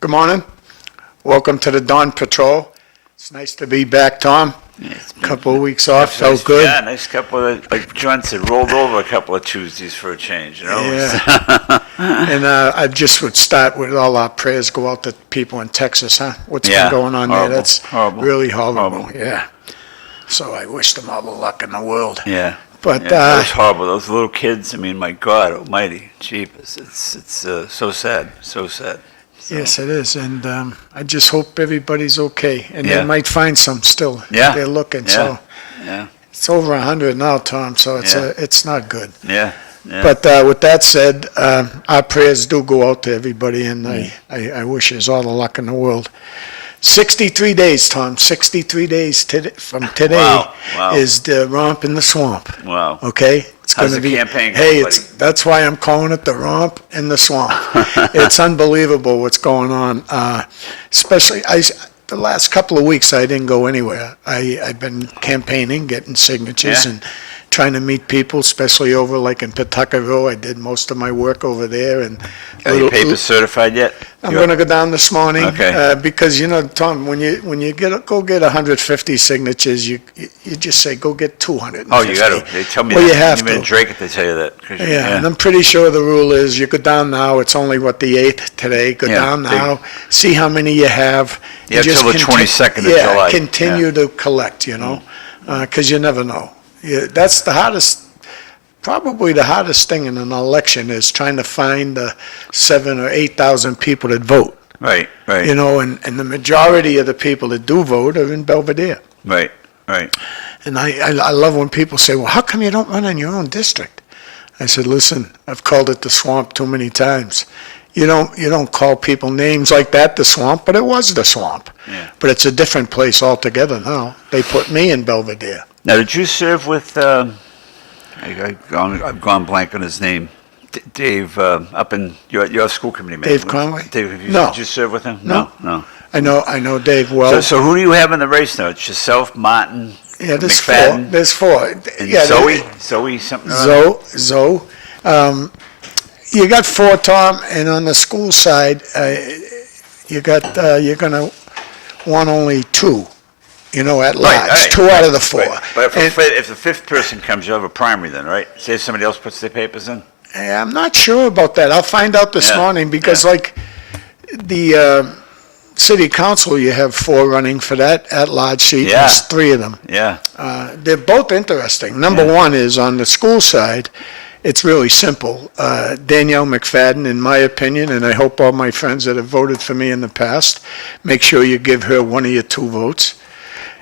Good morning. Welcome to the Dawn Patrol. It's nice to be back, Tom. Yeah, A couple of weeks off, felt good. Yeah, nice couple of, like John said, rolled over a couple of Tuesdays for a change, you know? Yeah. And I just would start with all our prayers go out to people in Texas, huh? What's been going on horrible, there? That's horrible, really horrible. horrible. Yeah. So I wish them all the luck in the world. Yeah. But yeah, it was horrible. Those little kids, I mean, my God almighty, jeepers, it's so sad, so sad. So. Yes, it is. And I just hope everybody's okay. And Yeah. they might find some still. Yeah. They're looking. Yeah. So Yeah. it's over 100 now, Tom, so it's not good. Yeah. Yeah. But with that said, our prayers do go out to everybody, and I wish us all the luck in the world. 63 days, Tom. 63 days from today Wow. is the romp in the swamp. Wow. Okay, it's How's going to the be. campaign Hey, going, that's why I'm calling it the romp in the swamp. It's unbelievable what's going on. Especially the last couple of weeks, I didn't go anywhere. I've been campaigning, getting signatures, Yeah. and trying to meet people, especially over like in Pawtuckaville. I did most of my work over there. And Are your papers certified yet? I'm going to go down this morning. Okay. Because, Tom, when you go get 150 signatures, you just say, go get 250. Oh, you got to. They tell me Well, that. you have Even to. in Drake, they tell you that. Yeah, and I'm pretty sure the rule is you go down now, it's only, the 8th today, go Yeah, down now, see how many you have. Yeah, and just till the 22nd of July. Yeah, continue to collect, because you never know. Yeah, that's the hardest, probably the hardest thing in an election is trying to find 7,000 or 8,000 people that vote. Right. And the majority of the people that do vote are in Belvedere. Right. And I love when people say, well, how come you don't run in your own district? I said, listen, I've called it the swamp too many times. You don't call people names like that, the swamp, but it was the swamp. Yeah. But it's a different place altogether now. They put me in Belvedere. Now, did you serve with, I've gone blank on his name, Dave, up in your school committee man? Dave Conway? Dave, No. Did you serve with him? No. No. I know Dave well. So who do you have in the race now? It's yourself, Martin, Yeah, there's McFadden, four. There's four. and Yeah, Zoe something or other? Zoe. You got four, Tom, and on the school side, you're gonna want only two, at large. Right, two out of the four. Right. But And- if the fifth person comes, you have a primary then, right? Say if somebody else puts their papers in? I'm not sure about that. I'll find out this Yeah, morning because, yeah. like, the city council, you have four running for that at-large seat. Yeah. There's three of them. Yeah. They're both interesting. Number Yeah. one is on the school side, it's really simple. Danielle McFadden, in my opinion, and I hope all my friends that have voted for me in the past, make sure you give her one of your two votes,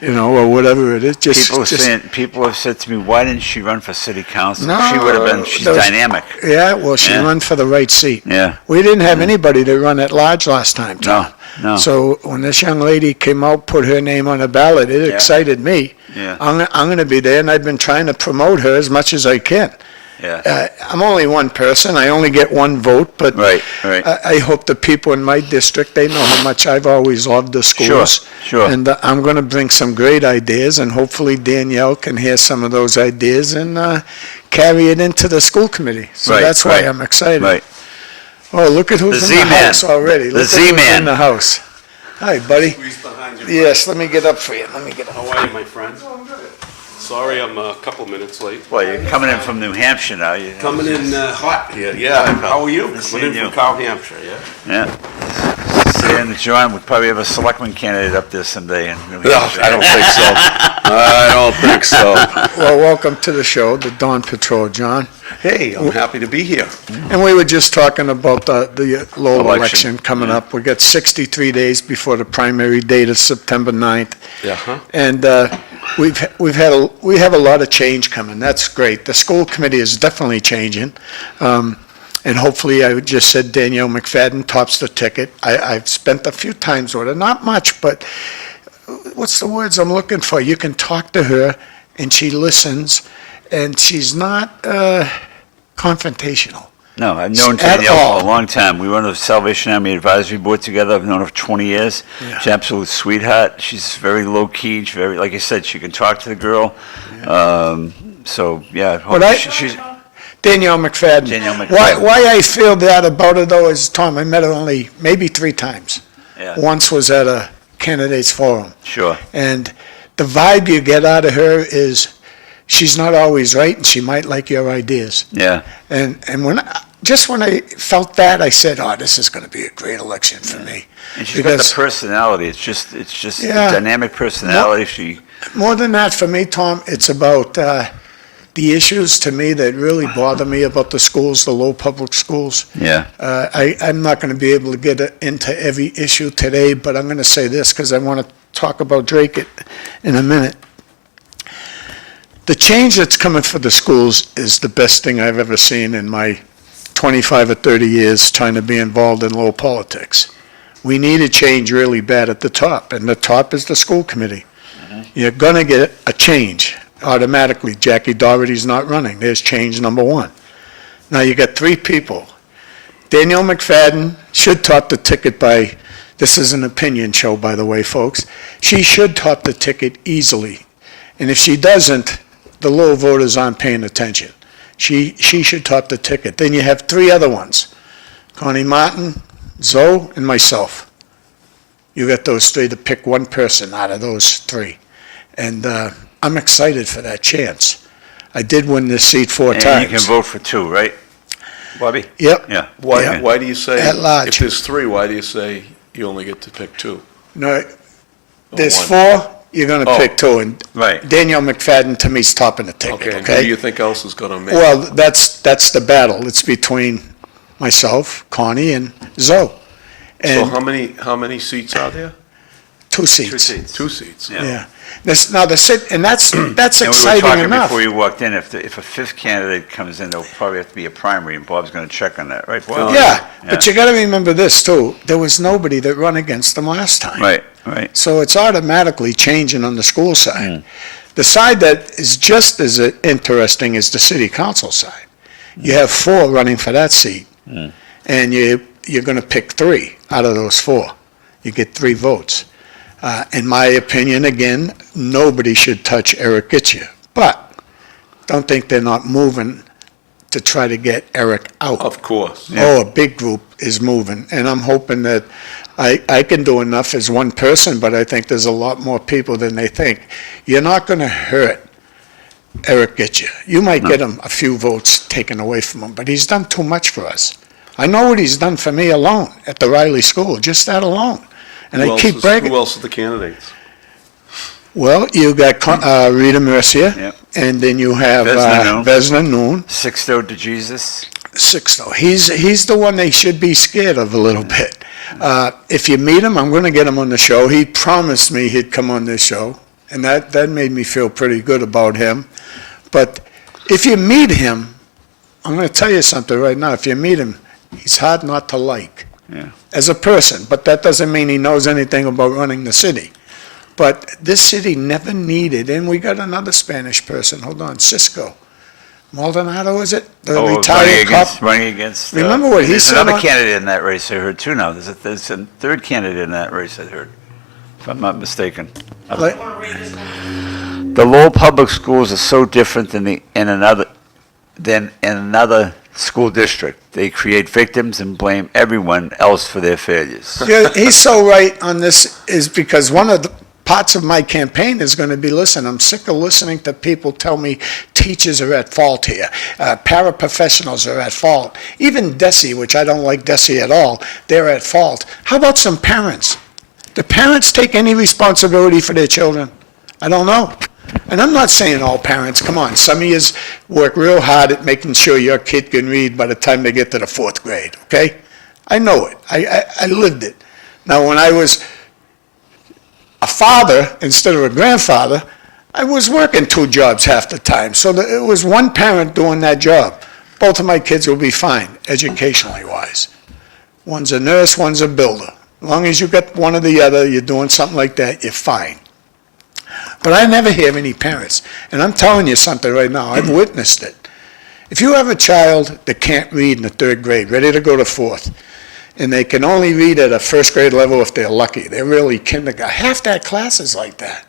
or whatever it is. People have said to me, why didn't she run for city council? No, She would have been, she's those- dynamic. Yeah, well, she Yeah. ran for the right seat. Yeah. We didn't have anybody to run at large last time, Tom. No. So when this young lady came out, put her name on the ballot, it Yeah. excited me. Yeah. I'm going to be there, and I've been trying to promote her as much as I can. Yeah. I'm only one person. I only get one vote, but Right. I hope the people in my district, they know how much I've always loved the schools. Sure. And I'm going to bring some great ideas, and hopefully Danielle can hear some of those ideas and carry it into the school committee. So Right, that's why right, I'm excited. Right. Oh, look at who's The in the Z-Man. house already. The Look at who's Z-Man. in the house. Hi, buddy. Squeeze behind you. Yes, let me get up for you. Let me get up. How are you, my friend? Sorry, I'm a couple minutes late. Well, you're coming in from New Hampshire now. Coming in hot here, yeah. How are you? Good Coming seeing in you. from Cow Hampshire, yeah? Yeah. Saying that John would probably have a selectman candidate up there someday in New No, Hampshire. I don't think so. I don't think so. Well, welcome to the show, the Dawn Patrol, John. Hey, I'm happy to be here. And we were just talking about the Lowell Election. election coming up. We got 63 days before the primary date of September 9th. Yeah. And we have a lot of change coming. That's great. The school committee is definitely changing. And hopefully, I just said Danielle McFadden tops the ticket. I've spent a few times with her, not much, but what's the words I'm looking for? You can talk to her, and she listens, and she's not confrontational. No, I've known At Danielle all. for a long time. We run the Salvation Army Advisory Board together. I've known her for 20 years. Yeah. She's an absolute sweetheart. She's very low-key. She's very, like I said, she can talk to the girl. So, yeah. She's Danielle McFadden. Danielle McFadden. Why I feel that about her, though, is, Tom, I met her only maybe 3 times. Yeah. Once was at a candidates forum. Sure. And the vibe you get out of her is she's not always right, and she might like your ideas. Yeah. And when I felt that, I said, oh, this is going to be a great election for me. And she's got the personality. It's just Yeah. a dynamic personality. More than that, for me, Tom, it's about the issues to me that really bother me about the schools, the low public schools. Yeah. I'm not going to be able to get into every issue today, but I'm going to say this because I want to talk about Drake in a minute. The change that's coming for the schools is the best thing I've ever seen in my 25 or 30 years trying to be involved in local politics. We need a change really bad at the top, and the top is the school committee. You're going to get a change automatically. Jackie Doherty's not running. There's change number 1. Now you got 3 people. Danielle McFadden should top the ticket by, this is an opinion show, by the way, folks. She should top the ticket easily. And if she doesn't, the low voters aren't paying attention. She should top the ticket. Then you have three other ones, Connie Martin, Zoe, and myself. You got those three to pick one person out of those three. And I'm excited for that chance. I did win this seat 4 times. And you can vote for 2, right, Bobby? Yep. Yeah. Why do you say, At large. if there's 3, why do you say you only get to pick 2? No, there's one. 4, you're going to Oh. pick 2. And Right. Danielle McFadden, to me, is topping the ticket, Okay, and who okay? do you think else is going to make? Well, that's the battle. It's between myself, Connie, and Zoe. So And how many seats are there? 2 seats. 2 seats. 2 seats. Yeah. Yeah. And that's And we were exciting talking enough. before you walked in, if a 5th candidate comes in, there'll probably have to be a primary, and Bob's going to check on that, right, Bob? Yeah, but you got to remember this, too. There was nobody that run against them last time. Right, right. So it's automatically changing on the school side. The side that is just as interesting is the city council side. You have 4 running for that seat, and you're going to pick 3 out of those 4. You get 3 votes. In my opinion, again, nobody should touch Eric Gitcher. But don't think they're not moving to try to get Eric out. Of course. Oh, a big group is moving, and I'm hoping that I can do enough as one person, but I think there's a lot more people than they think. You're not going to hurt Eric Gitcher. You might get him a few votes taken away from him, but he's done too much for us. I know what he's done for me alone at the Riley School, just that alone. And I keep bragging. Who else are the candidates? Well, you got Rita Mercier, Yep. and then you have Vesna Noon. Sixto DeJesus. Sixto. He's the one they should be scared of a little bit. If you meet him, I'm going to get him on the show. He promised me he'd come on this show, and that made me feel pretty good about him. But if you meet him, I'm going to tell you something right now. If you meet him, he's hard not to like as a person, but that doesn't mean he knows anything about running the city. But this city never needed, and we got another Spanish person. Hold on, Cisco. Maldonado, is it? The retired cop. Running against. Remember what he there's said another on- candidate in that race, I heard too now. There's a 3rd candidate in that race, I heard, if I'm not mistaken. Like- The Lowell Public Schools are so different than in another school district. They create victims and blame everyone else for their failures. Yeah, he's so right on this, is because one of the parts of my campaign is going to be, listen, I'm sick of listening to people tell me teachers are at fault here, paraprofessionals are at fault, even DESE, which I don't like DESE at all, they're at fault. How about some parents? Do parents take any responsibility for their children? I don't know. And I'm not saying all parents, come on, some of yous work real hard at making sure your kid can read by the time they get to the 4th grade, okay? I know it. I lived it. Now, when I was a father instead of a grandfather, I was working 2 jobs half the time. So it was one parent doing that job. Both of my kids will be fine, educationally wise. One's a nurse, one's a builder. As long as you got one or the other, you're doing something like that, you're fine. But I never hear any parents. And I'm telling you something right now, I've witnessed it. If you have a child that can't read in the 3rd grade, ready to go to 4th, and they can only read at a 1st grade level if they're lucky, they're really kindergarten. Half that class is like that.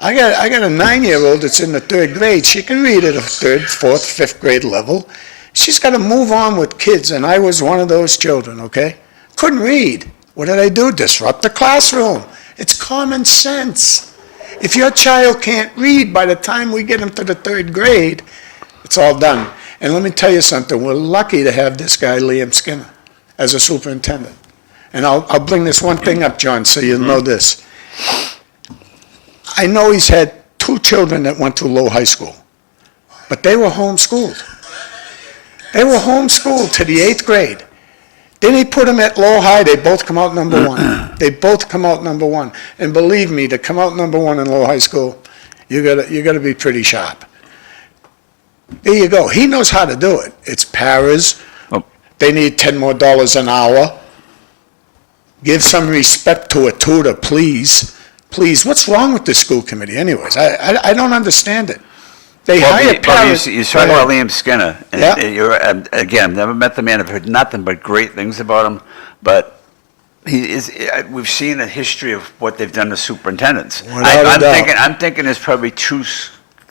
I got a 9-year-old that's in the 3rd grade. She can read at a 3rd, 4th, 5th grade level. She's got to move on with kids, and I was one of those children, okay? Couldn't read. What did I do? Disrupt the classroom. It's common sense. If your child can't read by the time we get them to the 3rd grade, it's all done. And let me tell you something. We're lucky to have this guy, Liam Skinner, as a superintendent. And I'll bring this one thing up, John, so you'll know this. I know he's had 2 children that went to Lowell High School, but they were homeschooled. They were homeschooled to the 8th grade. Then he put them at Lowell High, they both come out number 1. They both come out number 1. And believe me, to come out number 1 in Lowell High School, you gotta be pretty sharp. There you go. He knows how to do it. It's paras. They need $10 more an hour. Give some respect to a tutor, please. Please, what's wrong with the school committee anyways? I don't understand it. They hire parents. You're talking about Liam Skinner. And Yeah. You're, again, I've never met the man. I've heard nothing but great things about him. But we've seen a history of what they've done to superintendents. Without a doubt. I'm thinking there's probably two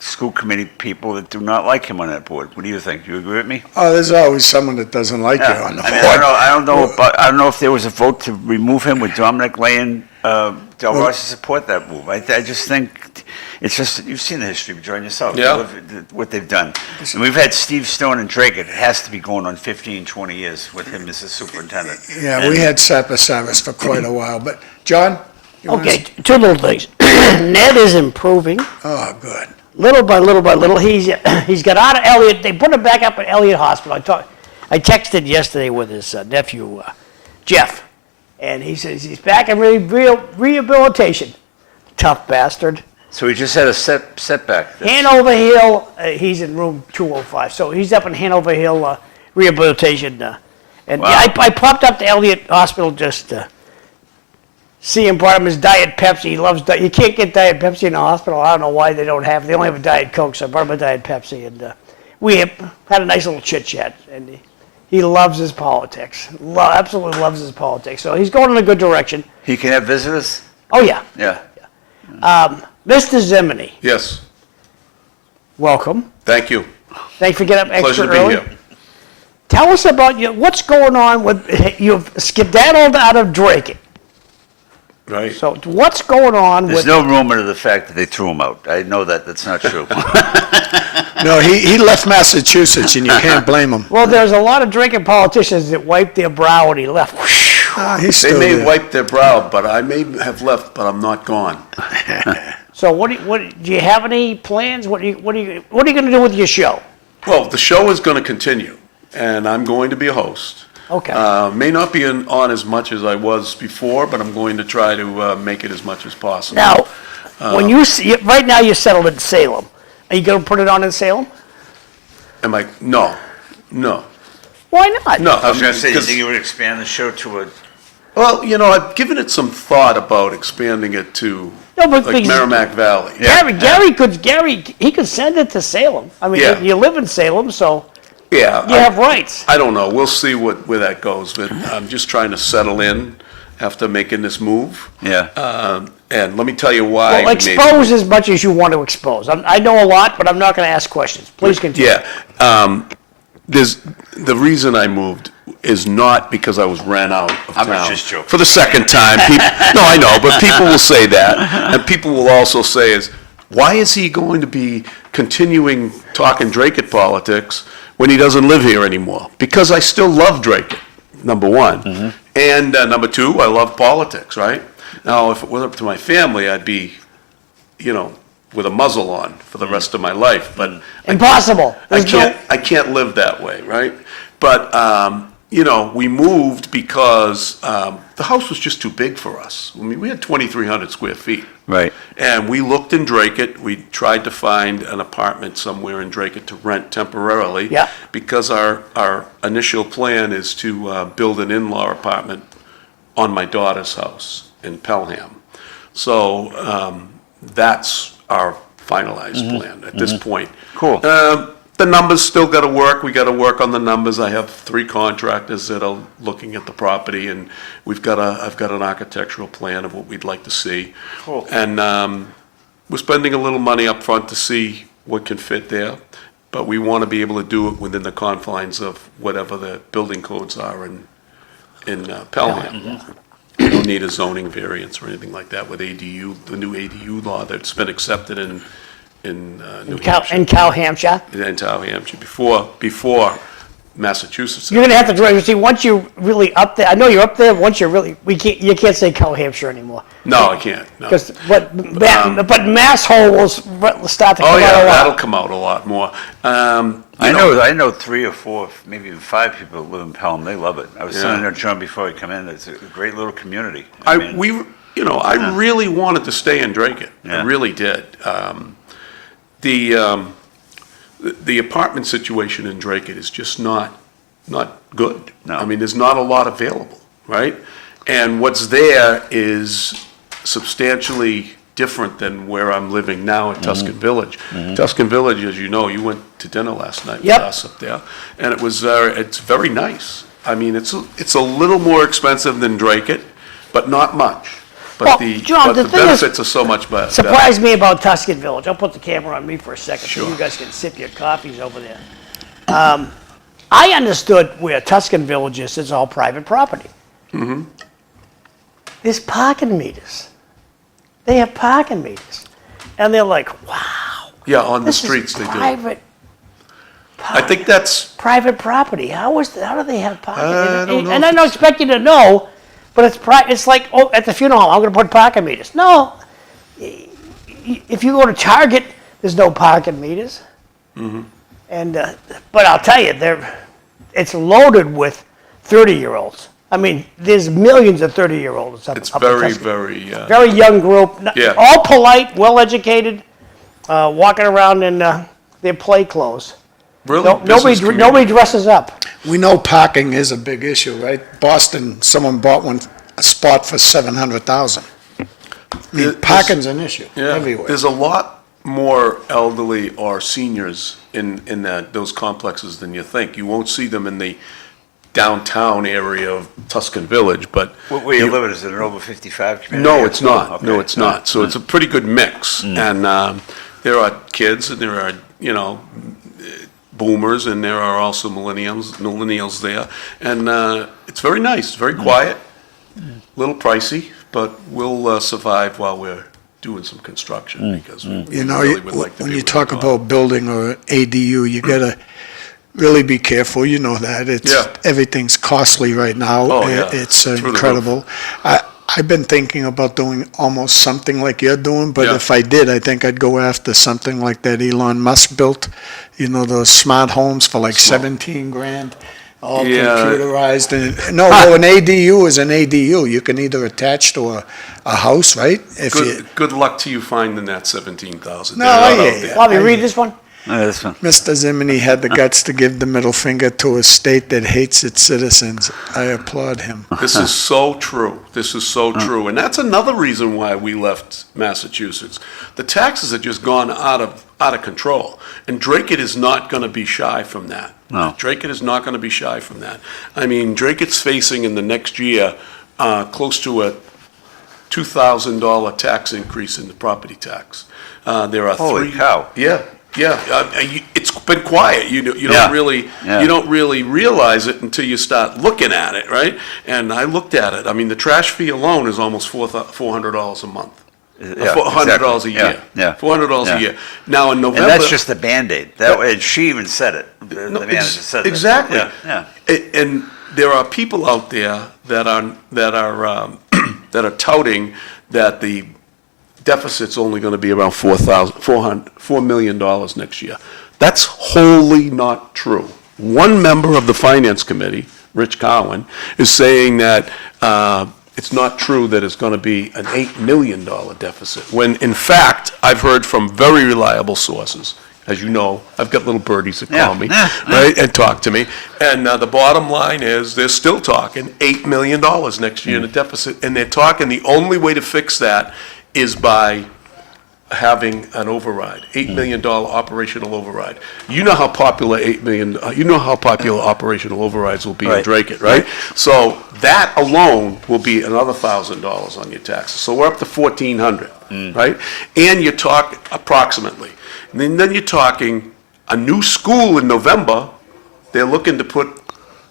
school committee people that do not like him on that board. What do you think? You agree with me? Oh, there's always someone that doesn't like you on the I mean, board. I don't know if there was a vote to remove him with Dominic laying, Del Rossi support that move. I just think it's just, you've seen the history, John, yourself. Yeah. You live- what they've done. And we've had Steve Stone and Drake. It has to be going on 15, 20 years with him as the superintendent. Yeah, we had Sapasaris for quite a while, but John? you wanna Okay, two little things. Ned is improving, Oh, good. little by little by little. He's got out of Elliott. They put him back up at Elliott Hospital. I texted yesterday with his nephew, Jeff, and he says he's back in rehabilitation. Tough bastard. So he just had a setback. Hanover Hill, he's in room 205, so he's up in Hanover Hill rehabilitation. And Wow. yeah, I popped up to Elliott Hospital just to see him, brought him his Diet Pepsi. He loves you can't get Diet Pepsi in the hospital. I don't know why they don't have it. They only have a Diet Coke, so I brought him a Diet Pepsi. And we had a nice little chit-chat. And he loves his politics. Absolutely loves his politics. So he's going in a good direction. He can have visitors? Oh, yeah. Yeah. Mr. Zimini, Yes, welcome. thank you. Thanks for getting up extra Pleasure to be early. here. Tell us about what's going on with, you've skedaddled out of Drake. Right. So what's going on There's with, no rumor to the fact that they threw him out. I know that. That's not true. No, he left Massachusetts, and you can't blame him. well, there's a lot of drinking politicians that wiped their brow and he left. He's They still may there. wipe their brow, but I may have left, but I'm not gone. So what do you have any plans? What are you going to do with your show? Well, the show is going to continue, and I'm going to be a host. Okay. May not be on as much as I was before, but I'm going to try to make it as much as possible. Now, when right now you're settled in Salem, are you going to put it on in Salem? Am I? No. Why not? No. I was going to say, you because- think you would expand the show to a... Well, I've given it some thought about expanding it to No, but like because- Merrimack Valley. Gary, he could send it to Salem. I mean, Yeah. you live in Salem, so Yeah. you have rights. I don't know. We'll see where that goes, but I'm just trying to settle in after making this move. Yeah. And let me tell you why. Well, we made expose as much as you want to expose. I know a lot, but I'm not going to ask questions. Please continue. Yeah. There's the reason I moved is not because I was ran out of I'm town. just joking. For the second time. No, I know, but people will say that. And people will also say is, why is he going to be continuing talking Drake politics when he doesn't live here anymore? Because I still love Drake, number one. Mm-hmm. And number two, I love politics, right? Now, if it was up to my family, I'd be, with a muzzle on for the rest of my life. But Impossible. I can't live that way, right? But, we moved because the house was just too big for us. I mean, we had 2,300 square feet. Right. And we looked in Drake. We tried to find an apartment somewhere in Drake to rent temporarily. Yeah. Because our initial plan is to build an in-law apartment on my daughter's house in Pelham. So that's our finalized plan at this point. Cool. The numbers still got to work. We got to work on the numbers. I have 3 contractors that are looking at the property, and I've got an architectural plan of what we'd like to see. Cool. And we're spending a little money up front to see what can fit there, but we want to be able to do it within the confines of whatever the building codes are in Pelham. You don't need a zoning variance or anything like that with ADU, the new ADU law that's been accepted in New Hampshire. In Cal Hampshire. In Town Hampshire, before Massachusetts. You're going to have to drive. See, once you're really up there, I know you're up there. Once you're really, you can't say Cal Hampshire anymore. No, I can't, no. Because but Masshole will start to come Oh, out yeah, a lot. that'll come out a lot more. I know 3 or 4, maybe even 5 people that live in Pelham. They love it. I was telling John before I come in, it's a great little community. I really wanted to stay in Drake. Yeah. I really did. The apartment situation in Drake is just not good. No. I mean, there's not a lot available, right? And what's there is substantially different than where I'm living now at Tuscan Village. Tuscan Village, as you know, you went to dinner last night Yep. with us up there, and it was it's very nice. I mean, it's a little more expensive than Drake, but not much. Well, but John, the the thing is- benefits are so much better. Surprised me about Tuscan Village. I'll put the camera on me for a second so Sure. you guys can sip your coffees over there. I understood where Tuscan Village is, it's all private property. There's parking meters. They have parking meters. And they're like, wow, Yeah, on the this is streets they do. private, I think that's, private property. How do they have parking? I don't know And if I don't expect you to know, but it's like, oh, at the funeral home, I'm gonna put parking meters. No. If you go to Target, there's no parking meters. And, but I'll tell you, it's loaded with 30-year-olds. I mean, there's millions of 30-year-olds up it's up in very, Tuscany. very, Very young group, Yeah. all polite, well-educated, walking around in their play clothes. really Nobody business community. dresses up. We know parking is a big issue, right? Boston, someone bought a spot for 700,000. I mean, It- parking's an issue Yeah, everywhere. there's a lot more elderly or seniors in those complexes than you think. You won't see them in the downtown area of Tuscan Village, but. Where you live, is it an over 55 community? No, it's not. Okay. No, it's not. So it's a pretty good mix. And there are kids and there are, boomers and there are also millennials there. And it's very nice, it's very quiet, a little pricey, but we'll survive while we're doing some construction because we You know, really would like to when be you able to talk go out. about building or ADU, you gotta really be careful, you know that. Yeah. Everything's costly right now. Oh, yeah. It's Through the roof. incredible. I've been thinking about doing almost something like you're doing, but Yeah. if I did, I think I'd go after something like that Elon Musk built, those smart homes for like 17 grand, all Yeah. computerized. And no, well, an ADU is an ADU. You can either attach to a house, right? If you, Good luck to you finding that 17,000. No, They're not I- out there. Bobby, read this one. This one. Mr. Zimini had the guts to give the middle finger to a state that hates its citizens. I applaud him. This is so true. This is so true. And that's another reason why we left Massachusetts. The taxes had just gone out of control. And Dracut is not going to be shy from that. No. Dracut is not going to be shy from that. I mean, Dracut's facing in the next year close to a $2,000 tax increase in the property tax. There are Holy three. cow. Yeah. Yeah, it's been quiet. You Yeah. don't really Yeah. you don't really realize it until you start looking at it, right? And I looked at it. I mean, the trash fee alone is almost $400 a month. Yeah, $400 a exactly. year. Yeah. $400 Yeah. a year. Now in November. And that's just the Band-Aid. That way, and she even said it. The No, manager said that. exactly. Yeah. And there are people out there that are touting that the deficit's only going to be around $4 million next year. That's wholly not true. One member of the Finance Committee, Rich Cowan, is saying that it's not true that it's going to be an $8 million deficit, when in fact, I've heard from very reliable sources. As you know, I've got little birdies that call me, right, and talk to me. And the bottom line is, they're still talking $8 million next year in a deficit, and they're talking the only way to fix that is by having an override, $8 million operational override. You know how popular operational overrides will be in Right. Dracut, right? So that alone will be another $1,000 on your taxes. So we're up to $1,400, right? And you talk approximately. And then you're talking a new school in November. They're looking to put,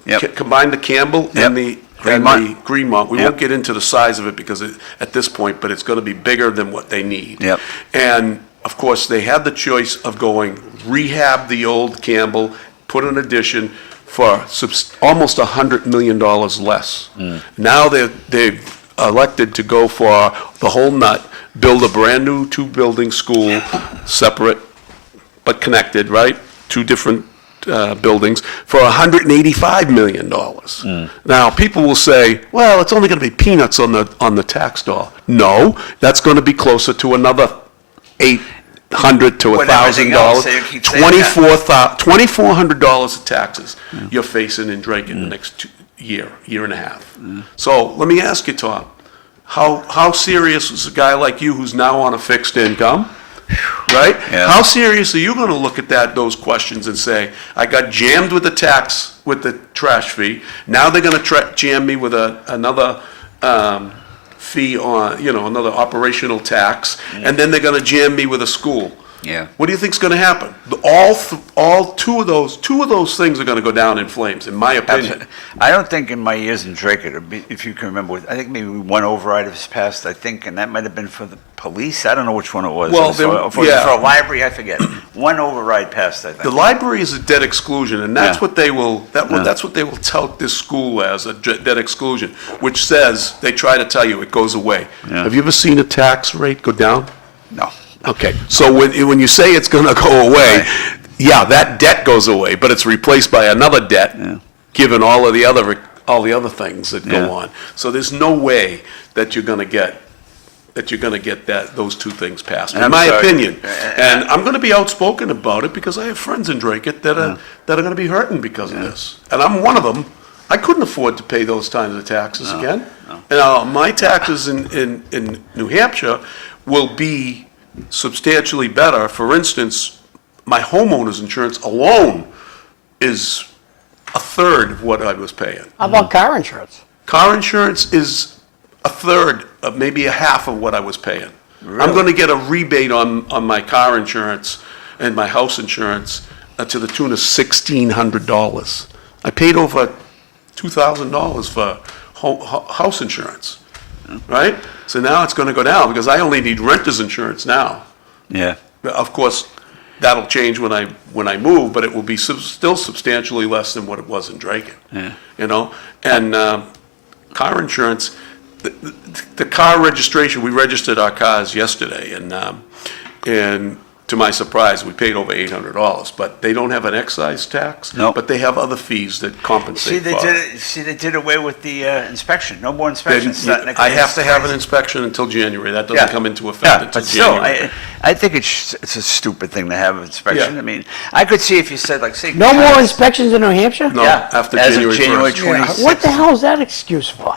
Yep. combine the Campbell and the Greenmont. Greenmont. We Yep. won't get into the size of it because at this point, but it's going to be bigger than what they need. Yep. And of course, they had the choice of going rehab the old Campbell, put an addition for almost $100 million less. Now they've elected to go for the whole nut, build a brand-new two-building school, separate but connected, right? Two different buildings for $185 million. Now, people will say, well, it's only going to be peanuts on the tax dollar. No, that's going to be closer to another $800 to With everything else, they $1,000. keep saying that. $2,400 of taxes you're facing in Drake in the next year and a half. So let me ask you, Tom, how serious is a guy like you who's now on a fixed income? Right? Yeah. How serious are you going to look at those questions and say, I got jammed with the tax, with the trash fee, now they're going to jam me with another fee on, another operational tax, and then they're gonna jam me with a school. Yeah. What do you think's gonna happen? Two of those things are gonna go down in flames, in my opinion. I don't think in my years in Drake, if you can remember, I think maybe one override was passed, I think, and that might have been for the police. I don't know which one it was. Well, For a library, I forget. One override passed, I think. The library is a debt exclusion, and that's what they will, that's what they will tout this school as, a debt exclusion, which says, they try to tell you it goes away. Yeah. Have you ever seen a tax rate go down? No. Okay, so when you say it's gonna go away, Right. yeah, that debt goes away, but it's replaced by another debt, given all the other things that Yeah. go on. So there's no way that you're gonna get those two things passed, And in I'm my sorry. opinion. And I'm gonna be outspoken about it, because I have friends in Drake that are gonna be hurting because of this. And I'm one of them. I couldn't afford to pay those kinds of taxes again. And my taxes in New Hampshire will be substantially better. For instance, my homeowner's insurance alone is a third of what I was paying. How about car insurance? Car insurance is a third, of maybe a half of what I was paying. I'm going to get a rebate on my car insurance and my house insurance to the tune of $1,600. I paid over $2,000 for house insurance, right? So now it's going to go down, because I only need renter's insurance now. Yeah. Of course, that'll change when I move, but it will be still substantially less than what it was in Drake. Yeah. And car insurance, the car registration, we registered our cars yesterday, and to my surprise, we paid over $800, but they don't have an excise tax. No. But they have other fees that compensate for it. They did away with the inspection. No more inspections. I have to have an inspection until January. That doesn't come into effect Yeah, until but still, January. I think it's a stupid thing to have an inspection. Yeah. I mean, I could see if you said, like, say. No more inspections in New Hampshire? No, Yeah, after as of January January 1st. 26th. What the hell is that excuse for?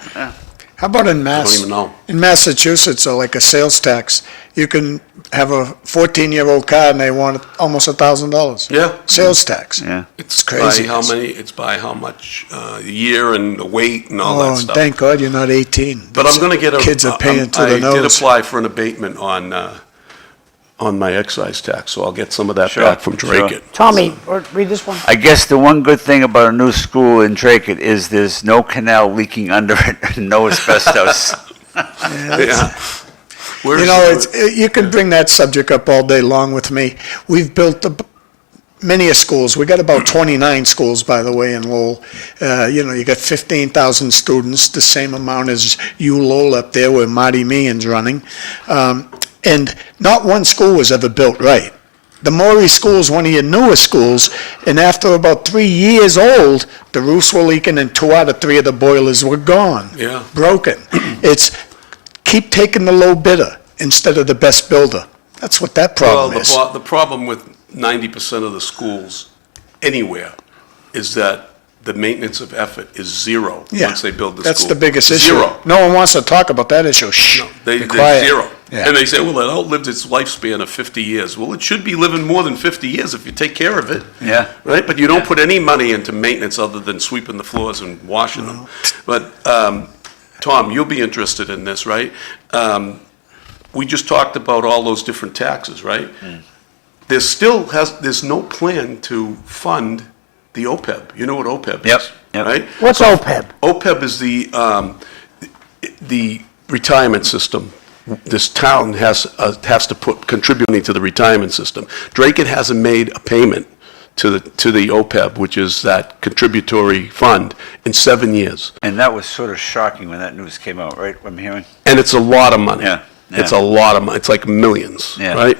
How about in I don't even know. In Massachusetts, like a sales tax, you can have a 14-year-old car and they want almost $1,000. Yeah. Sales tax. Yeah. It's crazy. It's by how much, the year and the weight and all Oh, that stuff. thank God you're not 18. But I'm gonna get Kids are paying to the I did nose. apply for an abatement on my excise tax, so I'll get some of that Sure, back from sure. Drake. Tommy, read this one. I guess the one good thing about a new school in Drake is there's no canal leaking under it, and no asbestos. Yeah. Where's You know, the- you can bring that subject up all day long with me. We've built many schools. We got about 29 schools, by the way, in Lowell. You got 15,000 students, the same amount as Lowell up there where Marty Meehan's running. And not one school was ever built right. The Maury School is one of your newer schools, and after about 3 years old, the roofs were leaking and 2 out of 3 of the boilers were gone. Yeah. Broken. It's keep taking the low bidder instead of the best builder. That's what that problem is. Well, the problem with 90% of the schools anywhere is that the maintenance of effort is zero Yeah, once they build the school. that's the biggest issue. Zero. No one wants to talk about that issue. Shh, No, be they're quiet. zero. Yeah. And they say, well, it outlived its lifespan of 50 years. Well, it should be living more than 50 years if you take care of it. Yeah. Right? But you don't put any money into maintenance other than sweeping the floors and washing them. But, Tom, you'll be interested in this, right? We just talked about all those different taxes, right? There's no plan to fund the OPEB. You know what OPEB Yep, is, yep. right? What's OPEB? OPEB is the retirement system. This town has to put contributing to the retirement system. Drake hasn't made a payment to the OPEB, which is that contributory fund, in 7 years. And that was sort of shocking when that news came out, right? I'm hearing. And it's a lot of money. Yeah, It's yeah. a lot of money. It's like millions, Yeah. right?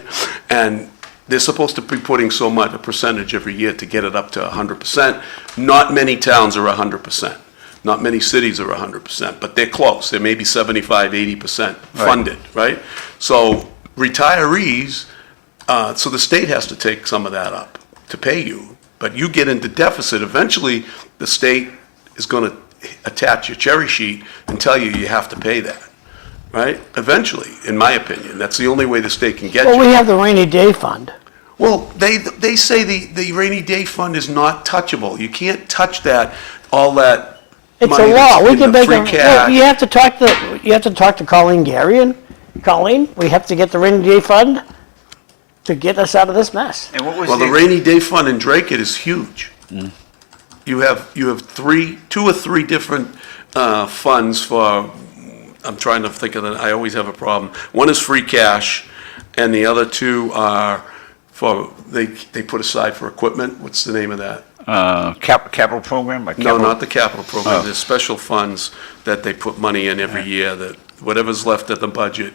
And they're supposed to be putting so much, a percentage every year to get it up to 100%. Not many towns are 100%. Not many cities are 100%, but they're close. They're maybe 75, 80% funded, right? So retirees, so the state has to take some of that up to pay you, but you get into deficit. Eventually, the state is going to attach your cherry sheet and tell you you have to pay that, right? Eventually, in my opinion, that's the only way the state can get Well, we you. have the rainy day fund. Well, they say the rainy day fund is not touchable. You can't touch that, all that It's a money law. that's We in can the make free a, well, cash. you have to talk to Colleen Gary, and Colleen, we have to get the rainy day fund to get us out of this mess. And what was Well, the rainy day fund in Drake is huge. You have two or three different funds for, I'm trying to think of it, I always have a problem. One is free cash, and the other two are for, they put aside for equipment. What's the name of that? capital program? No, not the capital program. Oh. There's special funds that they put money in every year, that whatever's left of the budget.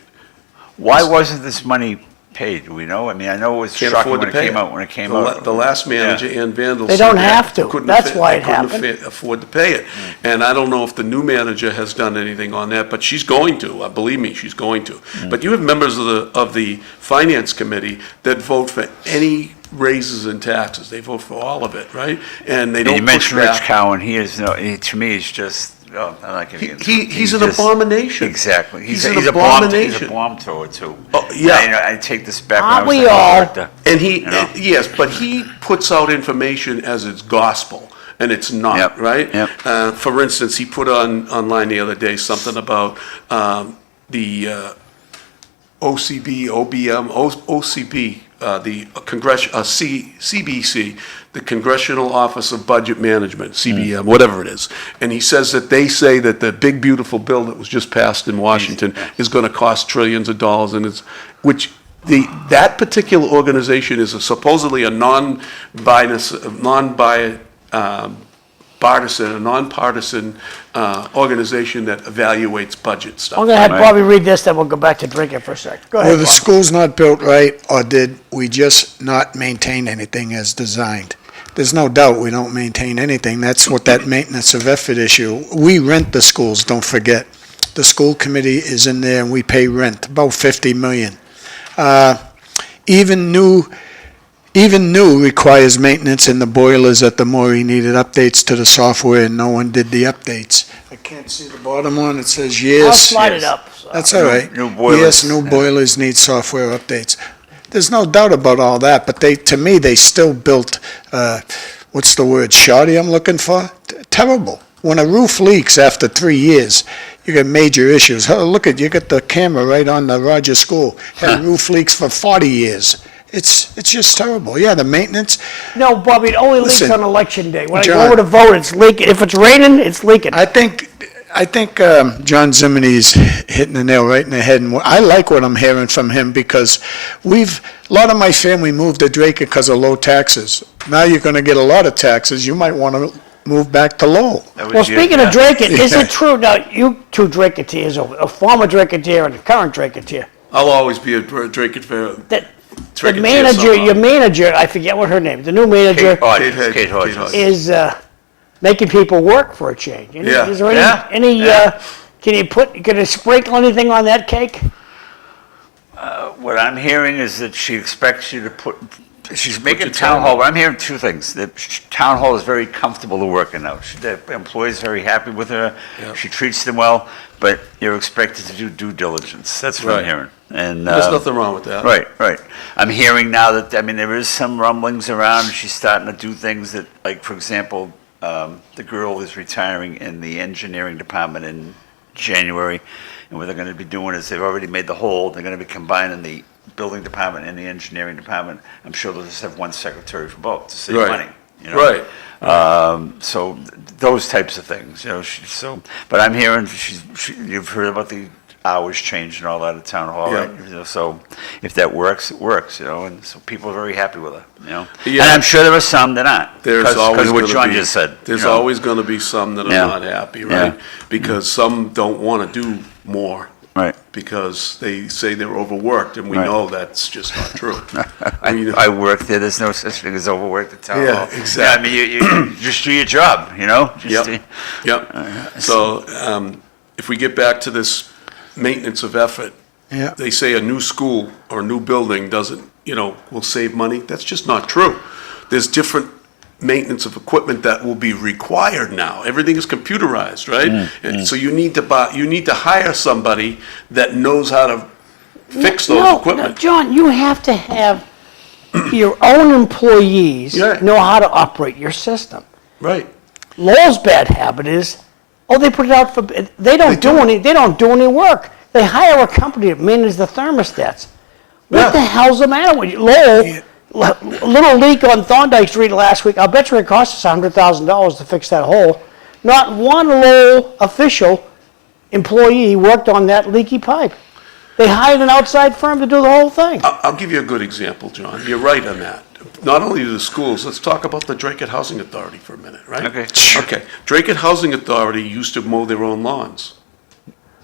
Why wasn't this money paid? Do we know? I mean, I know it was Can't shocking afford to when it pay came it. out, when it came The out. the last manager, Ann Vandal. They said don't that have to. couldn't That's affa- why it couldn't happened. afford to pay it. And I don't know if the new manager has done anything on that, but she's going to, believe me, she's going to. But you have members of the finance committee that vote for any raises in taxes. They vote for all of it, right? And they And don't you push mentioned Rich back. Cowan, to me, he's just, oh, I'm not gonna get into it. He's an just- abomination. Exactly. He's an He's a abomination. bomb thrower too. Oh, yeah. I take this back. when Aren't I was we the health all? director. And he, You know? yes, but he puts out information as it's gospel, and it's not, Yep, right? yep. For instance, he put online the other day something about the OCB, OBM, OCB, the CBC, the Congressional Office of Budget Management, CBM, whatever it is. And he says that they say that the big beautiful bill that was just passed in Washington is going to cost trillions of dollars, and that particular organization is supposedly a nonpartisan organization that evaluates budget stuff. I'm gonna have Bobby read this, then we'll go back to drinking for a sec. Go Were ahead, the Bob. schools not built right, or did we just not maintain anything as designed? There's no doubt we don't maintain anything. That's what that maintenance of effort issue. We rent the schools, don't forget. The school committee is in there and we pay rent, about 50 million. Even new requires maintenance, and the boilers at the Maury needed updates to the software, and no one did the updates. I can't see the bottom one, it says yes. I'll slide it yes. up. so. That's all right. New boilers. Yes, new boilers need software updates. There's no doubt about all that, but to me, they still built, what's the word, shoddy I'm looking for? Terrible. When a roof leaks after 3 years, you get major issues. Oh, look you got the camera right on the Rogers School. Had roof leaks for 40 years. It's just terrible. Yeah, the maintenance, No, Bobby, it only leaks Listen, on election day. When I John. go over to vote, it's leaking. If it's raining, it's leaking. I think John Zimini's hitting the nail right in the head, and I like what I'm hearing from him, because a lot of my family moved to Drake because of low taxes. Now you're going to get a lot of taxes. You might want to move back to Lowell. That was Well, you, speaking yeah. of drinking, is Yeah. it true, now, you two Draketeers, a former Draketeer and a current Draketeer, I'll always be a Drake and Fair. that the Draketeer manager, somehow. your manager, I forget what her name, is, the new manager Kate Hodges. is making people work for a change. Yeah. Is there Yeah. any, Yeah. can you sprinkle anything on that cake? What I'm hearing is that she expects you to she's making your town time hall, in. but I'm hearing two things. The town hall is very comfortable to work in now. The employees are very happy with her. Yeah. She treats them well, but you're expected to do due diligence. That's what I'm Right. hearing. And There's nothing wrong with that. Right. I'm hearing now that, there is some rumblings around. She's starting to do things that, like, for example, the girl is retiring in the engineering department in January. And what they're going to be doing is they've already made the whole, they're going to be combining the building department and the engineering department. I'm sure they'll just have one secretary for both to save Right. money. Right. So those types of things, but I'm hearing you've heard about the hours change and all that at town hall, Yeah. right? So if that works, it works, and so people are very happy with it, Yeah. And I'm sure there are some that aren't. There's 'cause always of what gonna John be- just said. There's always going to be some that are Yeah. not happy, Yeah. right? Because some don't want to do more. Right. Because they say they're overworked, and we Right. know that's just not true. I work there. There's no such thing as overworked at town Yeah, hall. exactly. You just do your job, Just, Yep. So if we get back to this maintenance of effort, Yeah. they say a new school or a new building doesn't, will save money. That's just not true. There's different maintenance of equipment that will be required now. Everything is computerized, right? And so you need to hire somebody that knows how to fix those No, equipment. John, you have to have your own employees Yeah. know how to operate your system. Right. Lowell's bad habit is Oh, they put it out for, they don't do any work. They hire a company to manage the thermostats. Yeah. What the hell's the matter with you? Lowell, a little leak on Thorndike Street last week, I'll bet you it cost us $100,000 to fix that hole. Not one Lowell official employee worked on that leaky pipe. They hired an outside firm to do the whole thing. I'll give you a good example, John. You're right on that. Not only do the schools, let's talk about the Drake Housing Authority for a minute, right? Okay. Okay. Drake Housing Authority used to mow their own lawns,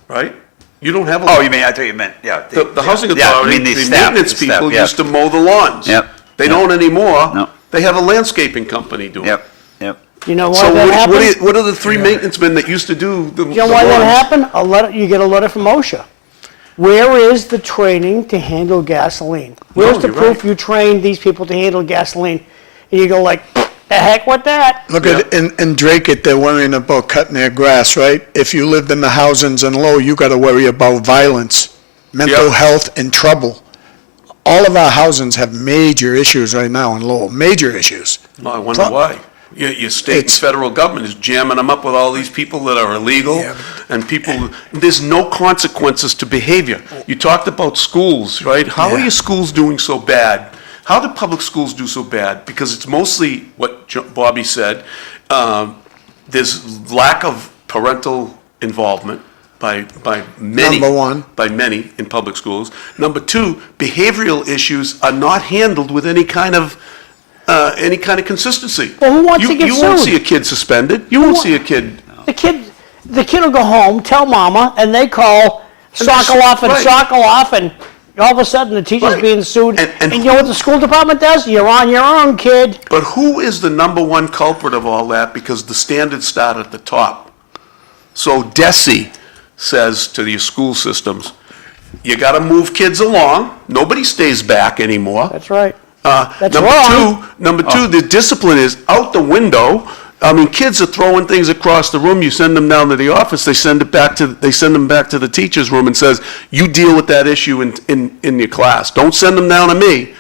right? You don't have a. Oh, you mean, I thought you meant, yeah. The Housing Yeah, I Authority, mean the staff, maintenance the staff, people yeah. used to mow the lawns. Yep. They Yep. don't anymore. No. They have a landscaping company doing it. Yep, yep. You know why So that happened? what are the three maintenance men that used to do the You know why that lawns? happened? You get a letter from OSHA. Where is the training to handle gasoline? Where's the you're proof right. you trained these people to handle gasoline? And you go like, the heck with that? Look at, in Drake, they're worrying about cutting their grass, right? If you lived in the housings in Lowell, you gotta worry about violence, mental Yeah. health, and trouble. All of our housings have major issues right now in Lowell, major issues. Well, I wonder why. Your state and It's- federal government is jamming them up with all these people that are illegal, Yeah. and people, there's no consequences to behavior. You talked about schools, right? How are Yeah. your schools doing so bad? How do public schools do so bad? Because it's mostly what Bobby said, there's lack of parental involvement by many. Number one. By many in public schools. Number two, behavioral issues are not handled with any kind of consistency. Well, who wants to get You won't sued? see a kid suspended. You won't see a kid. The kid will go home, tell mama, and they call And that's- Sockle off and right. Sockle off, and all of a sudden the teacher's Right. being sued. And- And you know what the school department does? You're on your own, kid. But who is the number one culprit of all that? Because the standards start at the top. So DESE says to your school systems, you got to move kids along. Nobody stays back anymore. That's right. That's Number wrong. Number two, the discipline is out the window. I mean, kids are throwing things across the room. You send them down to the office. They send them back to the teacher's room and says, "You deal with that issue in your class. Don't send them down to me."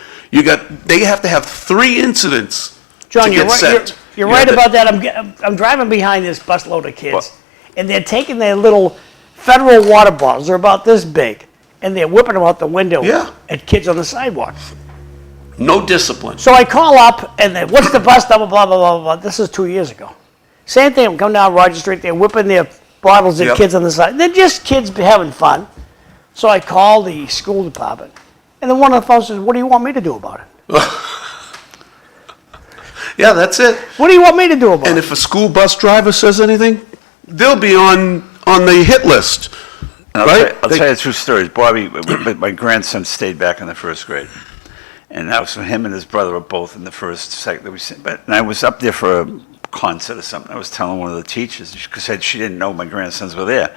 They have to have 3 incidents John, to you're get right. sent. You're You right have to- about that. I'm driving behind this busload of kids, and they're taking their little federal water bottles. They're about this big, and they're whipping them out the window Yeah. at kids on the sidewalk. No discipline. So I call up, and they, what's the bus number? Blah blah blah blah. This is 2 years ago. Same thing. I'm coming down Roger Street. They're whipping their bottles at Yep. kids on the side. They're just kids having fun. So I call the school department, and then one of the folks says, "What do you want me to do about it? Yeah, that's it. What do you want me to do about And it?" if a school bus driver says anything, they'll be on the hit list, And right? I'll tell you two stories. Bobby, my grandson stayed back in the first grade. And that was so him and his brother were both in the first, second. And I was up there for a concert or something. I was telling one of the teachers, because she didn't know my grandsons were there.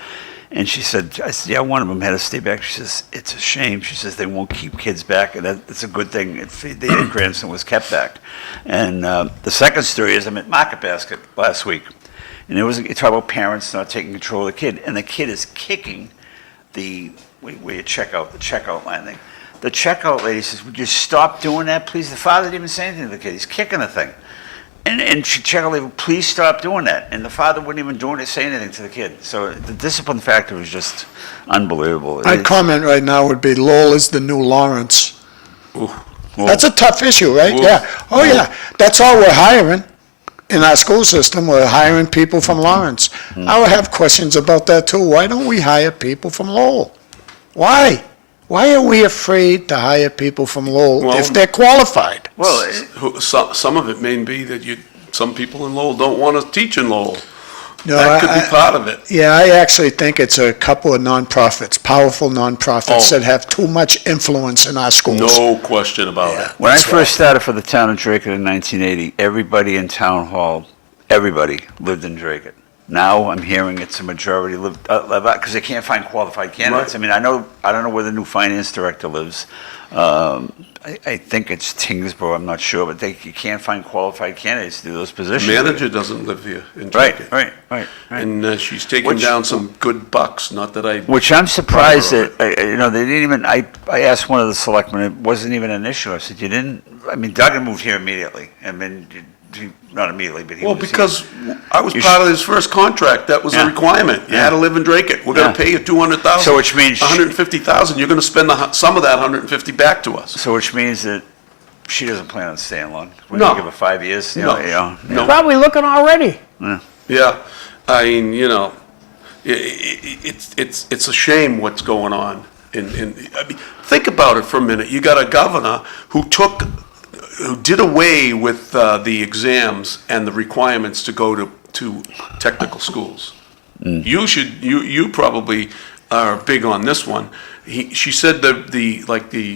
And she said, I said, yeah, one of them had to stay back. She says, it's a shame. She says, they won't keep kids back. And it's a good thing if their grandson was kept back. And the second story is I'm at Market Basket last week. And you talk about parents not taking control of the kid. And the kid is kicking where you check out, the checkout line thing. The checkout lady says, would you stop doing that, please? The father didn't even say anything to the kid. He's kicking the thing. And she checkout lady, please stop doing that. And the father wouldn't even say anything to the kid. So the discipline factor was just unbelievable. My comment right now would be Lowell is the new Lawrence. Ooh. That's a tough issue, right? Ooh. Yeah. Oh, yeah. That's all we're hiring in our school system. We're hiring people from Lawrence. I would have questions about that too. Why don't we hire people from Lowell? Why? Why are we afraid to hire people from Lowell Well- if they're qualified? Well, Some of it may be that some people in Lowell don't want to teach in Lowell. No, That could be part of it. Yeah, I actually think it's a couple of nonprofits, powerful nonprofits Oh. that have too much influence in our schools. No question about it. when I That's first started for the town of Draycott in 1980, everybody in town hall, everybody lived in Draycott. Now I'm hearing it's a majority live out because they can't find qualified candidates. Right. I mean, I don't know where the new finance director lives. I think it's Tingsboro, I'm not sure, but you can't find qualified candidates to do those The positions. manager doesn't live here in Right, Draycott. right. And she's taking Which- down some good bucks, not that I. Which I'm surprised Right, that, they didn't even, I asked one of the selectmen, it wasn't even an issue. I said, you didn't, I mean, Duggan moved here immediately. I mean, not immediately, but he Well, was. because I was You part of his first contract, that was a Yeah. requirement. You Yeah. had to live in Drake. We're gonna Yeah. pay you 200,000. So which means she- 150,000, you're gonna spend some of that 150 back to us. So which means that she doesn't plan on staying long. We're No. gonna give her 5 years, No. They're probably looking already. Yeah, I mean, it's a shame what's going on. I mean, think about it for a minute. You got a governor who did away with the exams and the requirements to go to technical schools. You probably are big on this one. She said that the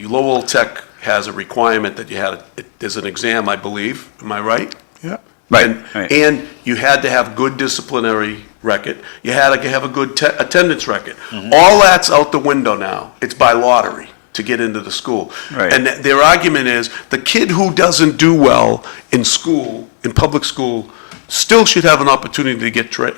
Lowell Tech has a requirement that there's an exam, I believe. Am I right? Yeah. Right, right. And you had to have good disciplinary record. You had to have a good attendance record. All that's out the window now. It's by lottery to get into the school. Right. And their argument is the kid who doesn't do well in school, in public school, still should have an opportunity to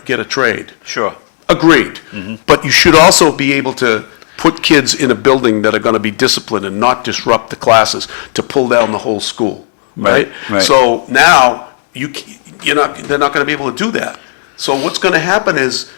get a trade. Sure. Agreed. But you should also be able to put kids in a building that are going to be disciplined and not disrupt the classes to pull down the whole school, right? Right. So now they're not going to be able to do that. So what's going to happen is,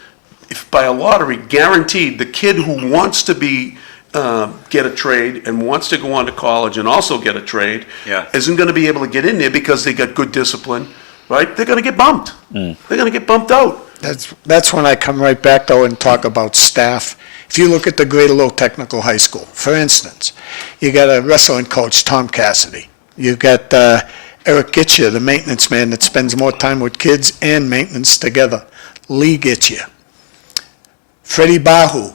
if by a lottery, guaranteed, the kid who wants to get a trade and wants to go on to college and also get a trade Yeah. isn't going to be able to get in there because they got good discipline, right? They're going to get bumped. They're going to get bumped out. That's when I come right back, though, and talk about staff. If you look at the Greater Low Technical High School, for instance, you got a wrestling coach, Tom Cassidy. You've got Eric Gitcher, the maintenance man that spends more time with kids and maintenance together. Lee Gitcher. Freddie Bahu.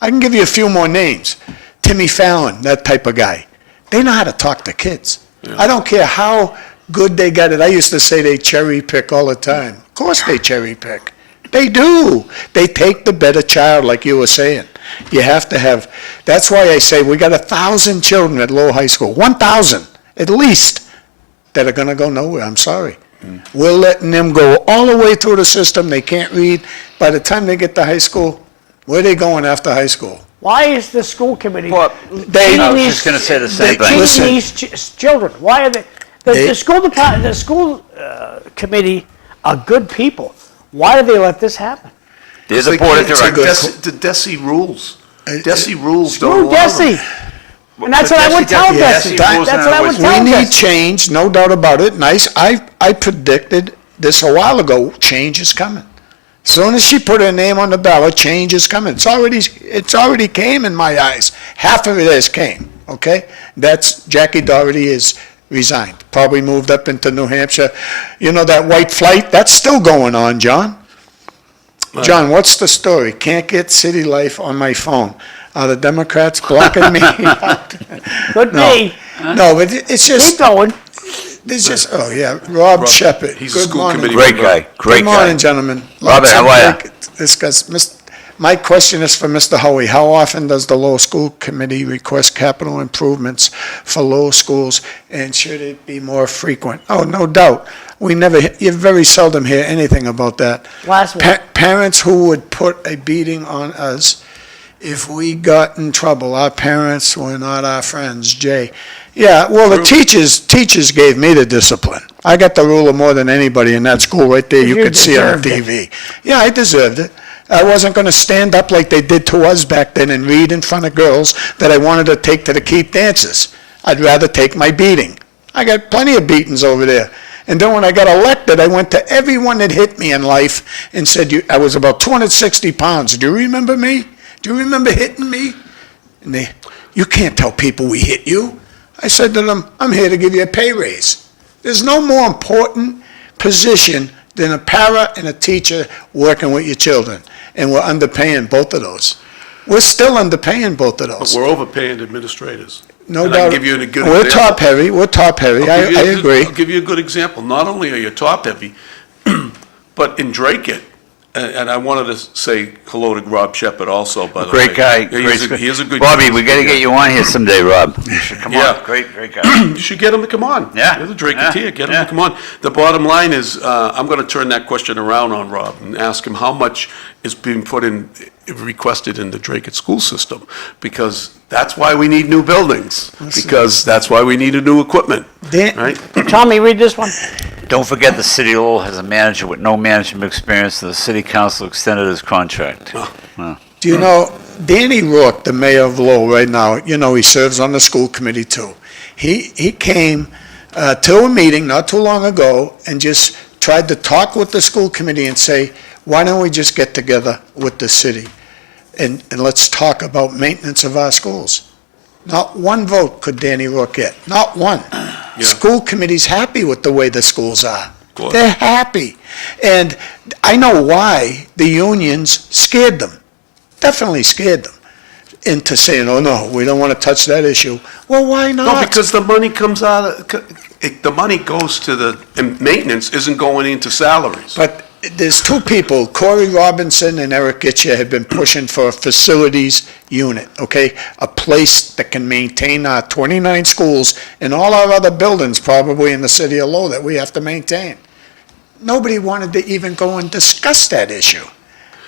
I can give you a few more names. Timmy Fallon, that type of guy. They know how to talk to kids. I don't care how good they got it. I used to say they cherry pick all the time. Of course they cherry pick. They do. They take the better child, like you were saying. You have to have, that's why I say we got 1,000 children at Lowell High School, 1,000 at least, that are going to go nowhere. I'm sorry. We're letting them go all the way through the system. They can't read. By the time they get to high school, where are they going after high school? Why is the school committee Well, They- I was treating just gonna say the same they- thing. treating Listen. these children? Why are they? They- The school department, the school committee are good people. Why do they let this happen? They're the board of It's a good- directors. The DESI rules. DESI rules don't Screw allow them. Desi. And that's what I would tell Desi Desi. rules That's are what I always- would tell We need Desi. change, no doubt about it. Nice. I predicted this a while ago. Change is coming. As soon as she put her name on the ballot, change is coming. It's already came in my eyes. Half of it has came. Okay, that's Jackie Doherty is resigned. Probably moved up into New Hampshire. You know that white flight? That's still going on, John. John, what's the story? Can't get City Life on my phone. Are the Democrats blocking me? Could No. be. No, but it's Keep just, going. there's just, oh yeah, Rob Shepherd. He's a Good school morning. committee Great member. guy, great Good guy. morning, gentlemen. Robert, how are ya? Discuss. My question is for Mr. Hoey. How often does the Lowell School Committee request capital improvements for Lowell schools, and should it be more frequent? Oh, no doubt. You very seldom hear anything about that. Last one. Parents who would put a beating on us if we got in trouble. Our parents were not our friends, Jay. Yeah, well, the teachers gave me the discipline. I got the ruler more than anybody in that school right there. You You could see on deserved TV. Yeah, I deserved it. I wasn't going to stand up like they did to us back then and read in front of girls that I wanted to take to the keep dances. I'd rather take my beating. I got plenty of beatings over there. And then when I got elected, I went to everyone that hit me in life and said, I was about 260 pounds. Do you remember me? Do you remember hitting me? And you can't tell people we hit you. I said to them, I'm here to give you a pay raise. There's no more important position than a para and a teacher working with your children. And we're underpaying both of those. We're still underpaying both of those. We're overpaying administrators. No And I doubt. can give you a good We're example. top heavy. We're top heavy. I agree. I'll give you a good example. Not only are you top heavy, but in Drake it, and I wanted to say hello to Rob Shepherd also, by the way. Great guy. He is a good. Bobby, we gotta get you on here someday, Rob. You should come Yeah. on. Great guy. You should get him to come on. Yeah. You're the Drake Yeah. Get him Yeah. to come on. The bottom line is, I'm gonna turn that question around on Rob and ask him how much is being requested in the Drake school system, because that's why we need new buildings, because that's why we need a new equipment, Dan- right? Tommy, read this one. Don't forget the city of Lowell has a manager with no management experience, and the city council extended his contract. Well, Do you know, Danny Rourke, the mayor of Lowell right now, you know, he serves on the school committee too. He came to a meeting not too long ago and just tried to talk with the school committee and say, why don't we just get together with the city and let's talk about maintenance of our schools? Not one vote could Danny Rourke get, not one. Yeah. School committee's happy with the way the schools are. course. They're happy. And I know why the unions scared them, definitely scared them into saying, oh, no, we don't want to touch that issue. Well, why not? No, because the money comes out of, the money goes to the, and maintenance isn't going into salaries. But there's two people, Corey Robinson and Eric Gitcher, have been pushing for a facilities unit, okay? A place that can maintain our 29 schools and all our other buildings probably in the city of Lowell that we have to maintain. Nobody wanted to even go and discuss that issue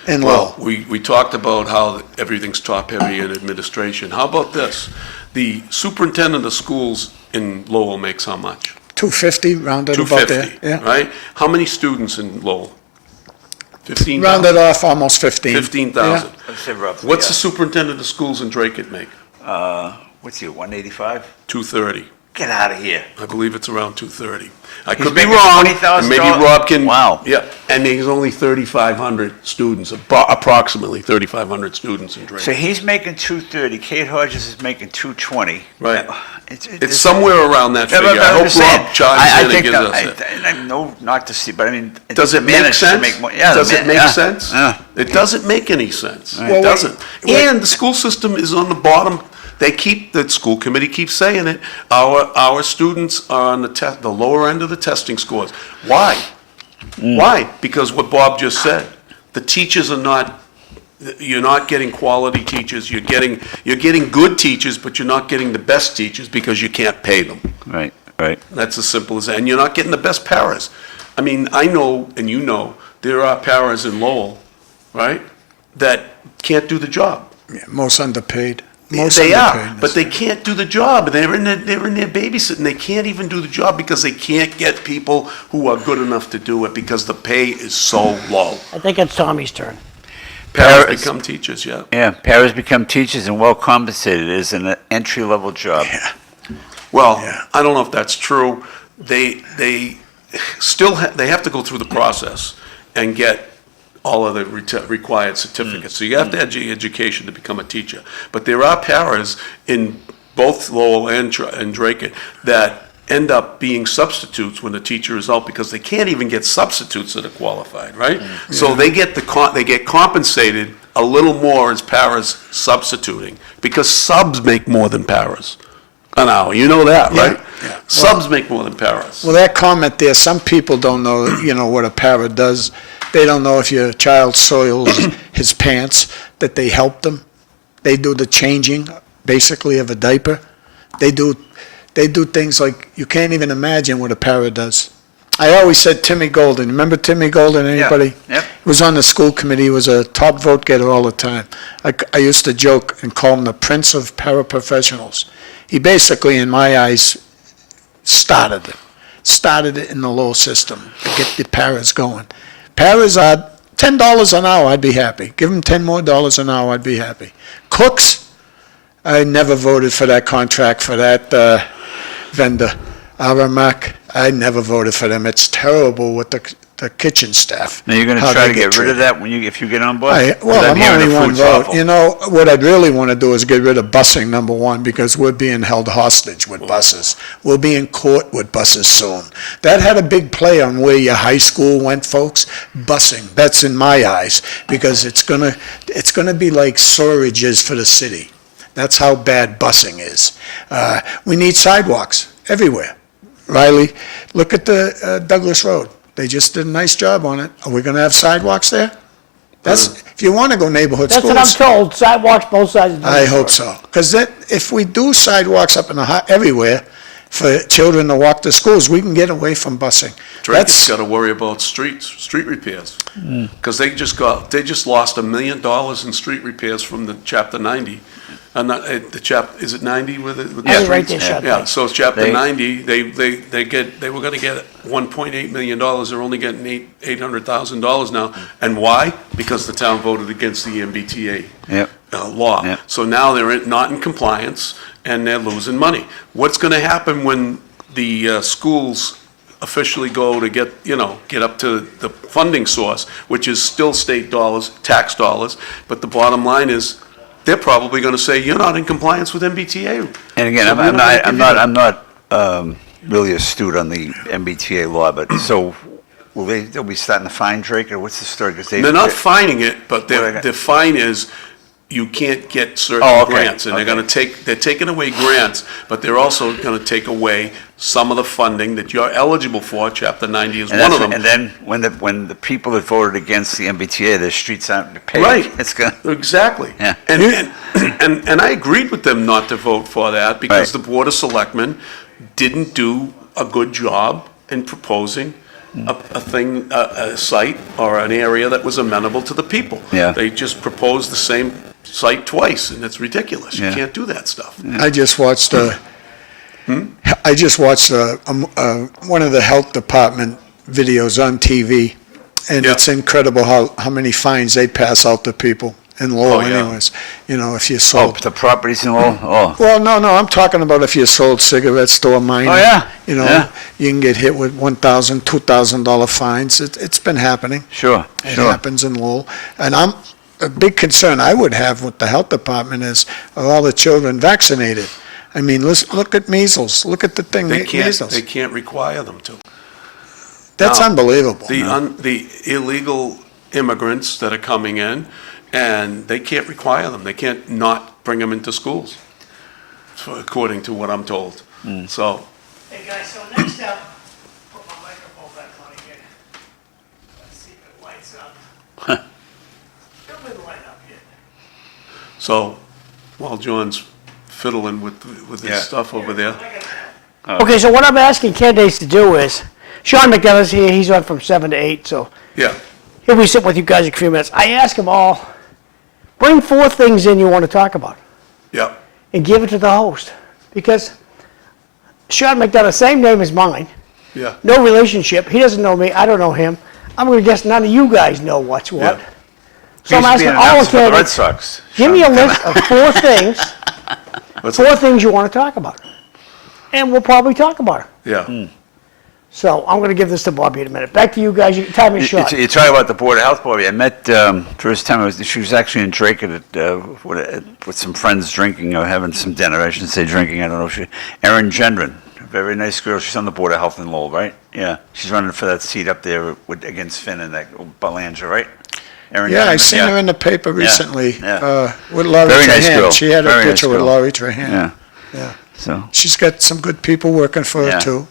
in Lowell. Well, we talked about how everything's top-heavy in administration. How about this? The superintendent of schools in Lowell makes how much? 250, rounded about there. 250, Yeah. right? How many students in Lowell? 15,000? Rounded off almost 15. 15,000. let's say roughly. What's the superintendent of schools in Drake make? What's your 185? 230. Get out of here. I believe it's around 230. I He's could be making wrong. $20,000? and Maybe Rob can. Wow. Yeah, and there's only 3,500 students, approximately 3,500 students in Drake. So he's making 230. Kate Hodges is making 220. Right. It's It's somewhere around that Yeah, figure. but I I'm hope just saying, Rob chimes I in and think gives that- us it. I know not to see, but I mean. Does it make managed to sense? make more- yeah, Does it make yeah, sense? yeah. It doesn't make any sense. Well, It wait, doesn't. wait. And the school system is on the bottom. The school committee keeps saying it. Our students are on the lower end of the testing scores. Why? Why? Because what Bob just said. The teachers are not, you're not getting quality teachers. You're getting good teachers, but you're not getting the best teachers because you can't pay them. Right, right. That's as simple as that. And you're not getting the best paras. I mean, I know, and you know, there are paras in Lowell, right, that can't do the job. Yeah, most underpaid. Most They underpaid. are, but they can't do the job. They're in there babysitting. They can't even do the job because they can't get people who are good enough to do it because the pay is so low. I think it's Tommy's turn. Paras Paras- become teachers, yeah. Yeah, paras become teachers and well compensated. It is an entry-level job. Yeah. Well, Yeah. I don't know if that's true. They still they have to go through the process and get all of the required certificates. So you have to have education to become a teacher. But there are paras in both Lowell and Drake that end up being substitutes when the teacher is out because they can't even get substitutes that are qualified, right? So they get they get compensated a little more as paras substituting because subs make more than paras an hour. You know that, Yeah, right? yeah. Subs make more than paras. Well, that comment there, some people don't know, what a para does. They don't know if your child soils his pants, that they help them. They do the changing, basically, of a diaper. They do things like, you can't even imagine what a para does. I always said Timmy Golden. Remember Timmy Golden, anybody? Yep. He was on the school committee. He was a top vote getter all the time. I used to joke and call him the prince of paraprofessionals. He basically, in my eyes, started it in the Lowell system to get the paras going. Paras are $10 an hour, I'd be happy. Give them $10 more an hour, I'd be happy. Cooks, I never voted for that contract for that vendor. Aramak, I never voted for them. It's terrible with the kitchen staff. Now, you're going to how try they to get rid treated. of that if you get on board? Well, I'm hearing only a one food vote. truffle. What I'd really want to do is get rid of busing, number one, because we're being held hostage with buses. We'll be in court with buses soon. That had a big play on where your high school went, folks. Busing, that's in my eyes, because it's gonna be like storage is for the city. That's how bad busing is. We need sidewalks everywhere. Riley, look at the Douglas Road. They just did a nice job on it. Are we gonna have sidewalks there? If you wanna go neighborhood That's schools. what I'm told, sidewalks both sides of the I road. hope so. Because if we do sidewalks up in everywhere for children to walk to schools, we can get away from busing. Drake's got to worry about street repairs. Because they just lost $1 million in street repairs from the Chapter 90. is it 90 with it? with the I was right streets? there, Sean. Yeah, so it's chapter They- 90, they were gonna get $1.8 million, they're only getting $800,000 now. And why? Because the town voted against the MBTA Yep. law. Yep. So now they're not in compliance, and they're losing money. What's gonna happen when the schools officially go to get up to the funding source, which is still state dollars, tax dollars, but the bottom line is, they're probably gonna say, you're not in compliance with MBTA. And again, So I'm we're I'm not not, gonna give you I'm not really astute on the MBTA law, but so they'll be starting to fine Drake, or what's the story? 'Cause They're not fining it, but What I got- the fine is, you can't get certain Oh, okay, grants, and they're taking away grants, but they're also gonna take away some of the funding that you're eligible for. Chapter 90 is And one of that's- them. And then when the people that voted against the MBTA, their streets aren't paved. Right. It's gonna, Exactly. Yeah. And I agreed with them not to vote for that, because Right. the Board of Selectmen didn't do a good job in proposing a site or an area that was amenable to the people. Yeah. They just proposed the same site twice, and it's ridiculous. You Yeah. can't do that stuff. I just watched one of the health department videos on TV, and Yeah. it's incredible how many fines they pass out to people in Lowell Oh, yeah. anyways. You know, if you oh, sold. the properties and all, oh. Well, no, I'm talking about if you sold cigarettes to a minor. Oh, yeah. You know, Yeah. you can get hit with $1,000, $2,000 fines. It's been happening. Sure, It sure. happens in Lowell. And a big concern I would have with the health department is, are all the children vaccinated? I mean, look at measles. Look at the thing, They measles. can't require them to. That's No. unbelievable. The illegal immigrants that are coming in, and they can't require them. They can't not bring them into schools, according to what I'm told. So, Hey, guys, so next up, put my microphone back on again. Let's see if it lights up. Don't let it light up yet. so while John's fiddling with his Yeah. stuff over there, Okay, so what I'm asking candidates to do is, Sean McDonough's here, he's on from 7 to 8, so yeah, he'll be sitting with you guys in a few minutes. I ask them all, bring 4 things in you want to talk about, yeah, and give it to the host. Because Sean McDonough, same name as mine, yeah. no relationship, he doesn't know me, I don't know him. I'm going to guess none of you guys know what's what. Yeah. So I'm He used to be asking an all the announcer for the Red candidates, Sox. give me a list of 4 things, What's 4 things you want to talk about. And we'll probably talk about it. Yeah. So I'm going to give this to Bobby in a minute. Back to you guys. Time is short. You're talking about the Board of Health Board. I met, first time, she was actually in Drake with some friends drinking, or having some dinner, I shouldn't say drinking, I don't know. Erin Gendron, a very nice girl. She's on the Board of Health in Lowell, right? Yeah. She's running for that seat up there against Finn and that Belanger, right? Erin Yeah, I Gendron? seen her in the paper Yeah, recently yeah. with Laurie Very nice Trahan. girl. She had a Very nice picture with girl. Laurie Trahan. Yeah. Yeah. So. She's got some good people working for Yeah. her too.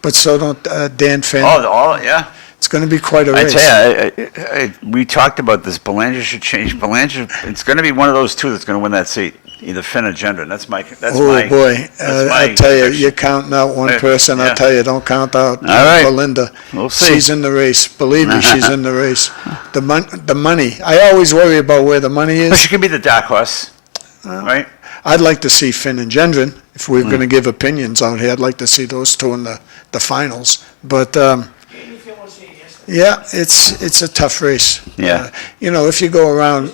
But so don't Dan Finn. Yeah. It's going to be quite a I race. tell you, we talked about this. Belanger should change. Belanger, it's going to be one of those two that's going to win that seat. Either Finn or Gendron. That's my. Oh, boy. I tell you, you're counting out one Yeah, person. yeah. I'll tell you, don't count out All right. Belinda. We'll see. She's in the race. Believe me, she's in the race. The money. I always worry about where the money But is. she could be the dark horse, right? I'd like to see Finn and Gendron. If we're going to give opinions out here, I'd like to see those two in the finals. But, yeah, it's a tough race. Yeah. If you go around,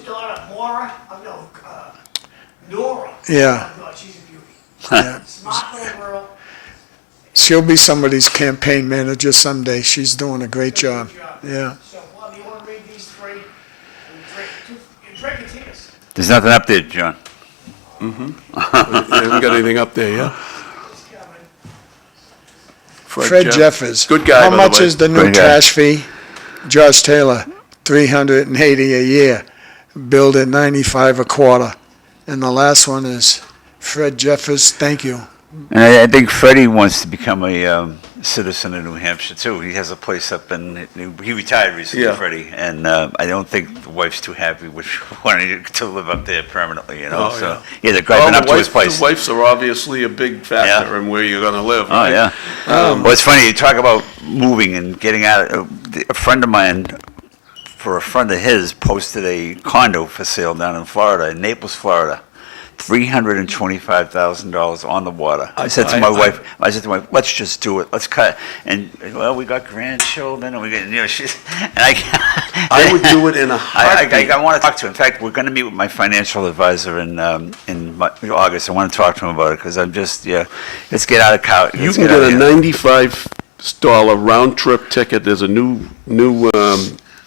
Nora. Yeah. Oh, God, she's a beauty. yeah, Smart little girl. she'll be somebody's campaign manager someday. She's doing a great job. Yeah. So, Bob, you want to read these 3? And drink it to us. There's nothing up there, John. You haven't got anything up there, yeah? Fred Jeffers. Good guy, How by the much way. is the new Great guy. trash fee? George Taylor, $380 a year. Billed at $95 a quarter. And the last one is Fred Jeffers. Thank you. And I think Freddie wants to become a citizen of New Hampshire too. He has a place up in. He retired recently, Yeah. Freddie, and I don't think the wife's too happy with wanting to live up there permanently. You know, Oh, so yeah. yeah, they're driving Well, up to his place. The wives are obviously a big factor Yeah. in where you're gonna live. Oh right? yeah. Well, it's funny you talk about moving and getting out. A friend of mine, for a friend of his, posted a condo for sale down in Florida, in Naples, Florida. $325,000 on the water. I said to my wife, let's just do it. Let's cut. And well, we got grandchildren, and we got, she's. And I would do it in a heartbeat. I want to talk to her. In fact, we're going to meet with my financial advisor in August. I want to talk to him about it because I'm just let's get out of cow. You can get a $95 round trip ticket. There's a new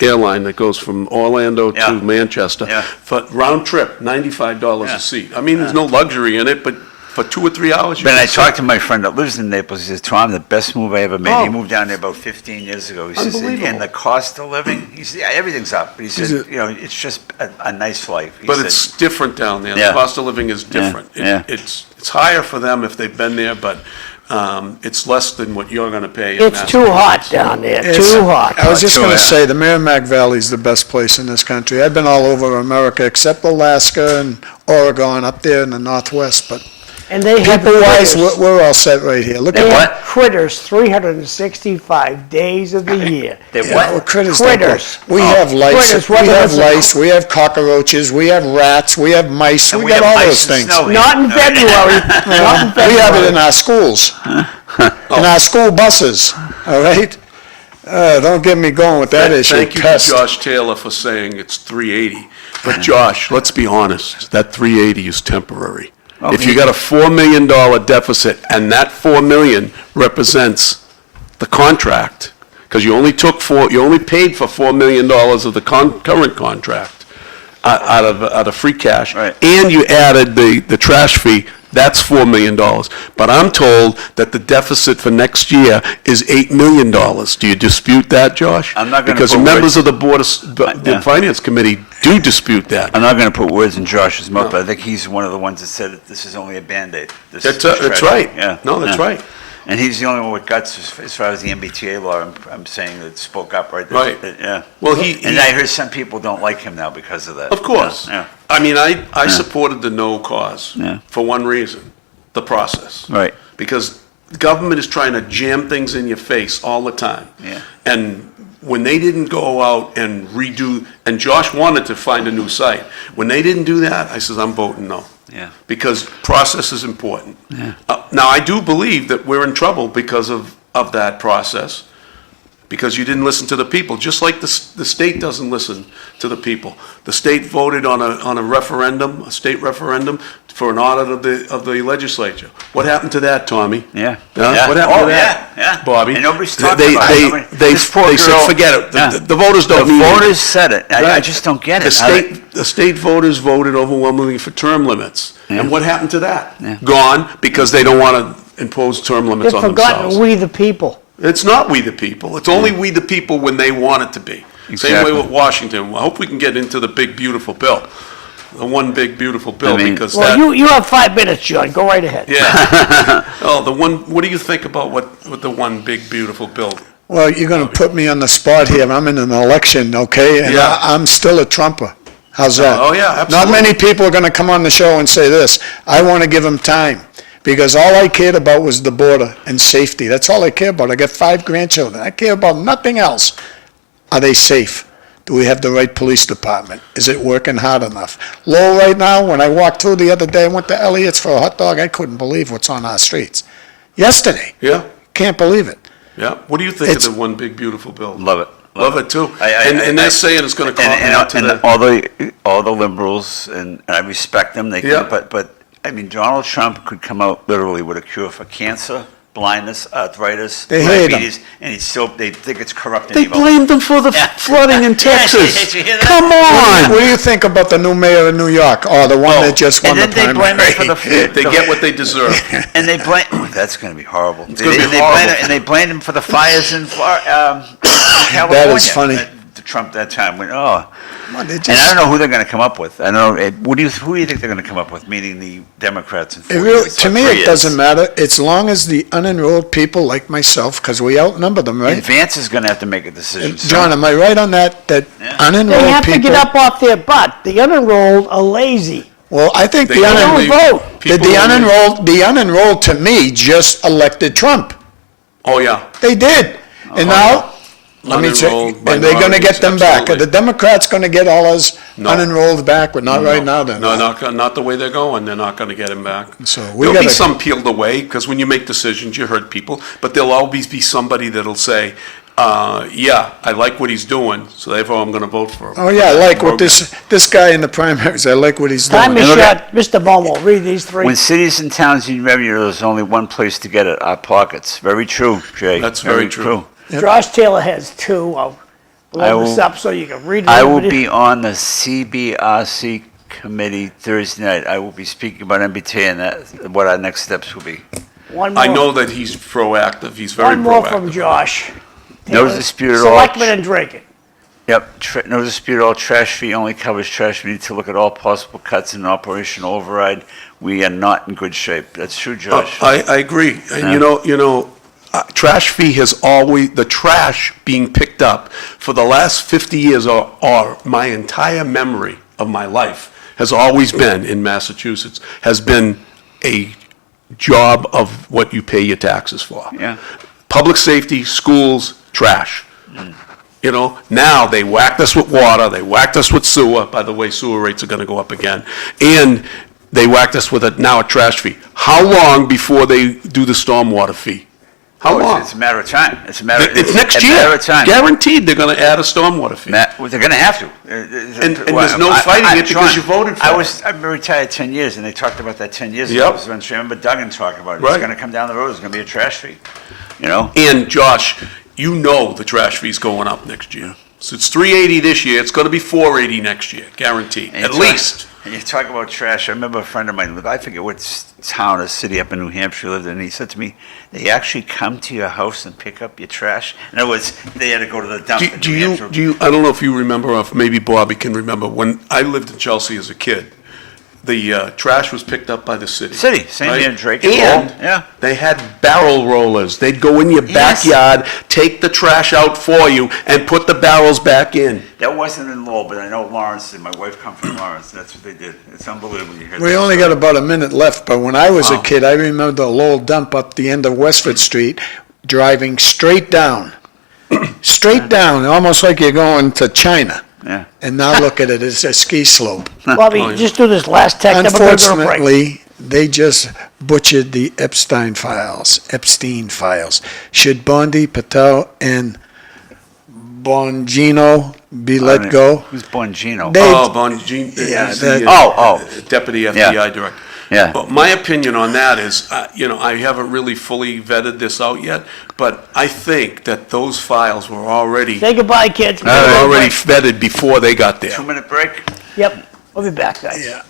airline that goes from Orlando to Manchester. Yeah. For round trip, $95 a seat. I mean, there's no luxury in it, but for 2 or 3 hours. But I talked to my friend that lives in Naples. He says, Tom, the best move I ever made. Oh. He moved down there about 15 years ago. He says, Unbelievable. and the cost of living, he said, everything's up. But he said, it's just a nice life. He But said, it's different down there. Yeah. The cost of living is different. Yeah. It's higher for them if they've been there, but it's less than what you're going to pay. in It's too hot down there, too hot. I was just Sure, going to yeah. say, the Merrimack Valley is the best place in this country. I've been all over America, except Alaska and Oregon, up there in the Northwest, but And they have people-wise, critters. we're all set right here. Look They at have what? critters 365 days of the year. they Yeah, what? well, critters don't go. Critters. We have lice, Critters, we whether have it's a- lice, we have cockroaches, we have rats, we have mice, And we got have all ice those and things. snow here. Not in February, not in February. We have it in our schools, in our school buses, all right? Don't get me going with that issue. Thank you to Pest. Josh Taylor for saying it's 380. But Josh, let's be honest, that 380 is temporary. If you got a $4 million deficit and that $4 million represents the contract, because you only paid for $4 million of the current contract out of free cash, Right. and you added the trash fee, that's $4 million. But I'm told that the deficit for next year is $8 million. Do you dispute that, Josh? I'm not gonna Because put members words- of the Finance Committee do dispute that. I'm not going to put words in Josh's mouth, but I think he's one of the ones that said that this is only a Band-Aid. This That's tragedy. right. Yeah. No, that's yeah. right. And he's the only one with guts as far as the MBTA law, I'm saying, that spoke up, right? Right. Yeah. Well, And I heard some people don't like him now because of that. Of course. Yeah. I mean, I supported the no cause Yeah. for one reason, the process. Right. Because the government is trying to jam things in your face all the time. Yeah. And when they didn't go out and redo, and Josh wanted to find a new site, when they didn't do that, I says, I'm voting no. Yeah. Because process is important. Yeah. Now, I do believe that we're in trouble because of that process, because you didn't listen to the people, just like the state doesn't listen to the people. The state voted on a referendum, a state referendum, for an audit of the legislature. What happened to that, Tommy? Yeah. Huh? Yeah. What happened Oh, to that? yeah. Bobby? And nobody's talking about it. They said, forget it. Yeah. The voters don't The need it. voters said it. I Right. just don't get it. The state voters voted overwhelmingly for term limits. Yeah. And what happened to that? Yeah. Gone, because they don't want to impose term limits They've on forgotten themselves. we the people. It's not we the people. It's only we the people when they want it to be. Same Exactly. way with Washington. I hope we can get into the big, beautiful bill. The one big, beautiful bill, I mean- because Well, that, you have 5 minutes, John, go right ahead. yeah. Oh, what do you think about what the one big, beautiful bill? Well, you're going to put me on the spot here. I'm in an election, okay? And Yeah. I'm still a Trumper. How's that? Oh, yeah, Not absolutely. many people are going to come on the show and say this. I want to give them time, because all I cared about was the border and safety. That's all I care about. I got 5 grandchildren. I care about nothing else. Are they safe? Do we have the right police department? Is it working hard enough? Lowell right now, when I walked through the other day, I went to Elliott's for a hot dog, I couldn't believe what's on our streets. Yesterday. Yeah, Can't believe it. yeah. What do you think It's- of the one big, beautiful bill? Love it. Love it, too. I- And they're saying it's going to come out to And the... all the liberals, and I respect them, Yeah. but, I mean, Donald Trump could come out literally with a cure for cancer, blindness, arthritis, They hate him. diabetes, and they think it's corrupt and They evil. blamed them for the Yeah. flooding in Yeah, Texas. did you hear that? Come What on! do you think about the new mayor of New York, or the one that just won And the then they blame primary? us for the They get what they deserve. And they blame. That's going to be horrible. It's gonna be They horrible. blame, and they blamed him for the fires in California. funny. Trump that time went, oh. Well, they And just- I don't know who they're going to come up with. I don't know. Who do you think they're going to come up with? Meaning the Democrats in 4 It really, years, to or me, 3 it years. doesn't matter. It's long as the unenrolled people like myself, because we outnumber them, right? Vance is going to have to make a decision. soon. John, am I right on that? That Yeah. unenrolled They have people. to get up off their butt. The unenrolled are lazy. Well, I think They the don't unenrolled, vote. people the only- unenrolled to me just elected Trump. Oh, yeah. They did, and now let me say, unenrolled and they're gonna get them minorities, back. Are the absolutely. Democrats gonna get all us No. unenrolled back? But not right now, then. No, not the way they're going, they're not gonna get him back. So we There'll be gotta- some peeled away, because when you make decisions, you hurt people, but there'll always be somebody that'll say, yeah, I like what he's doing, so therefore I'm gonna vote for him. Oh, yeah, I like what this guy in the primaries, I like what he's Time doing. is look short. at- Mr. Bomil, read these three. When cities and towns need revenue, there's only one place to get it, our pockets. Very true, Jay. That's very true. Josh Taylor has two. I'll I load this will- up so you can read it. I will be on the CBRC committee Thursday night. I will be speaking about MBTA and what our next steps will be. One more. I know that he's proactive, he's very One more from proactive. Josh. No Taylor. dispute at all. Selectmen and Drake. Yep, no dispute at all. Trash fee only covers trash. We need to look at all possible cuts in operational override. We are not in good shape. That's true, Josh. I agree, and trash fee has always, the trash being picked up for the last 50 years or my entire memory of my life has always been in Massachusetts, has been a job of what you pay your taxes for. Yeah. Public safety, schools, trash. Now they whacked us with water, they whacked us with sewer, by the way, sewer rates are gonna go up again, and they whacked us with now a trash fee. How long before they do the stormwater fee? How long? It's a matter of time. It's a matter. It's next a year. matter of time. Guaranteed, they're gonna add a stormwater fee. Well, they're going to have to. And there's no fighting it because you voted for it. I've been retired 10 years, and they talked about that 10 years Yep. ago. I remember Duggan talking about it. It's Right. going to come down the road. There's going to be a trash fee. And Josh, the trash fee's going up next year. So it's 380 this year, it's gonna be 480 next year, guaranteed, And at you least. And you talk about trash. I remember a friend of mine, I forget what town or city up in New Hampshire lived in, and he said to me, they actually come to your house and pick up your trash. In other words, they had to go to the dump in New Hampshire. I don't know if you remember, or if maybe Bobby can remember, when I lived in Chelsea as a kid, the trash was picked up by the city. City, same right? here in Drake. And Yeah. they had barrel rollers. They'd go in your Yes. backyard, take the trash out for you, and put the barrels back in. That wasn't in Lowell, but I know Lawrence, and my wife come from Lawrence. That's what they did. It's unbelievable. You hear We that only story. got about a minute left, but when I was a Wow. kid, I remember the Lowell dump up the end of Westford Street, driving straight down, almost like you're going to China. Yeah. And now look at it, it's a ski slope. Bobby, Oh, yeah. just do this last text. then we're gonna go to break. Unfortunately, they just butchered the Epstein files. Should Bondi, Patel, and Bongino be let go? Who's Bongino? They- Oh, Bongino, Yeah, he's that- the deputy FBI director. Yeah. But my opinion on that is, I haven't really fully vetted this out yet, but I think that those files were already Say goodbye, kids. vetted before they got there. 2-minute break? Yep, we'll be back, guys. Yeah.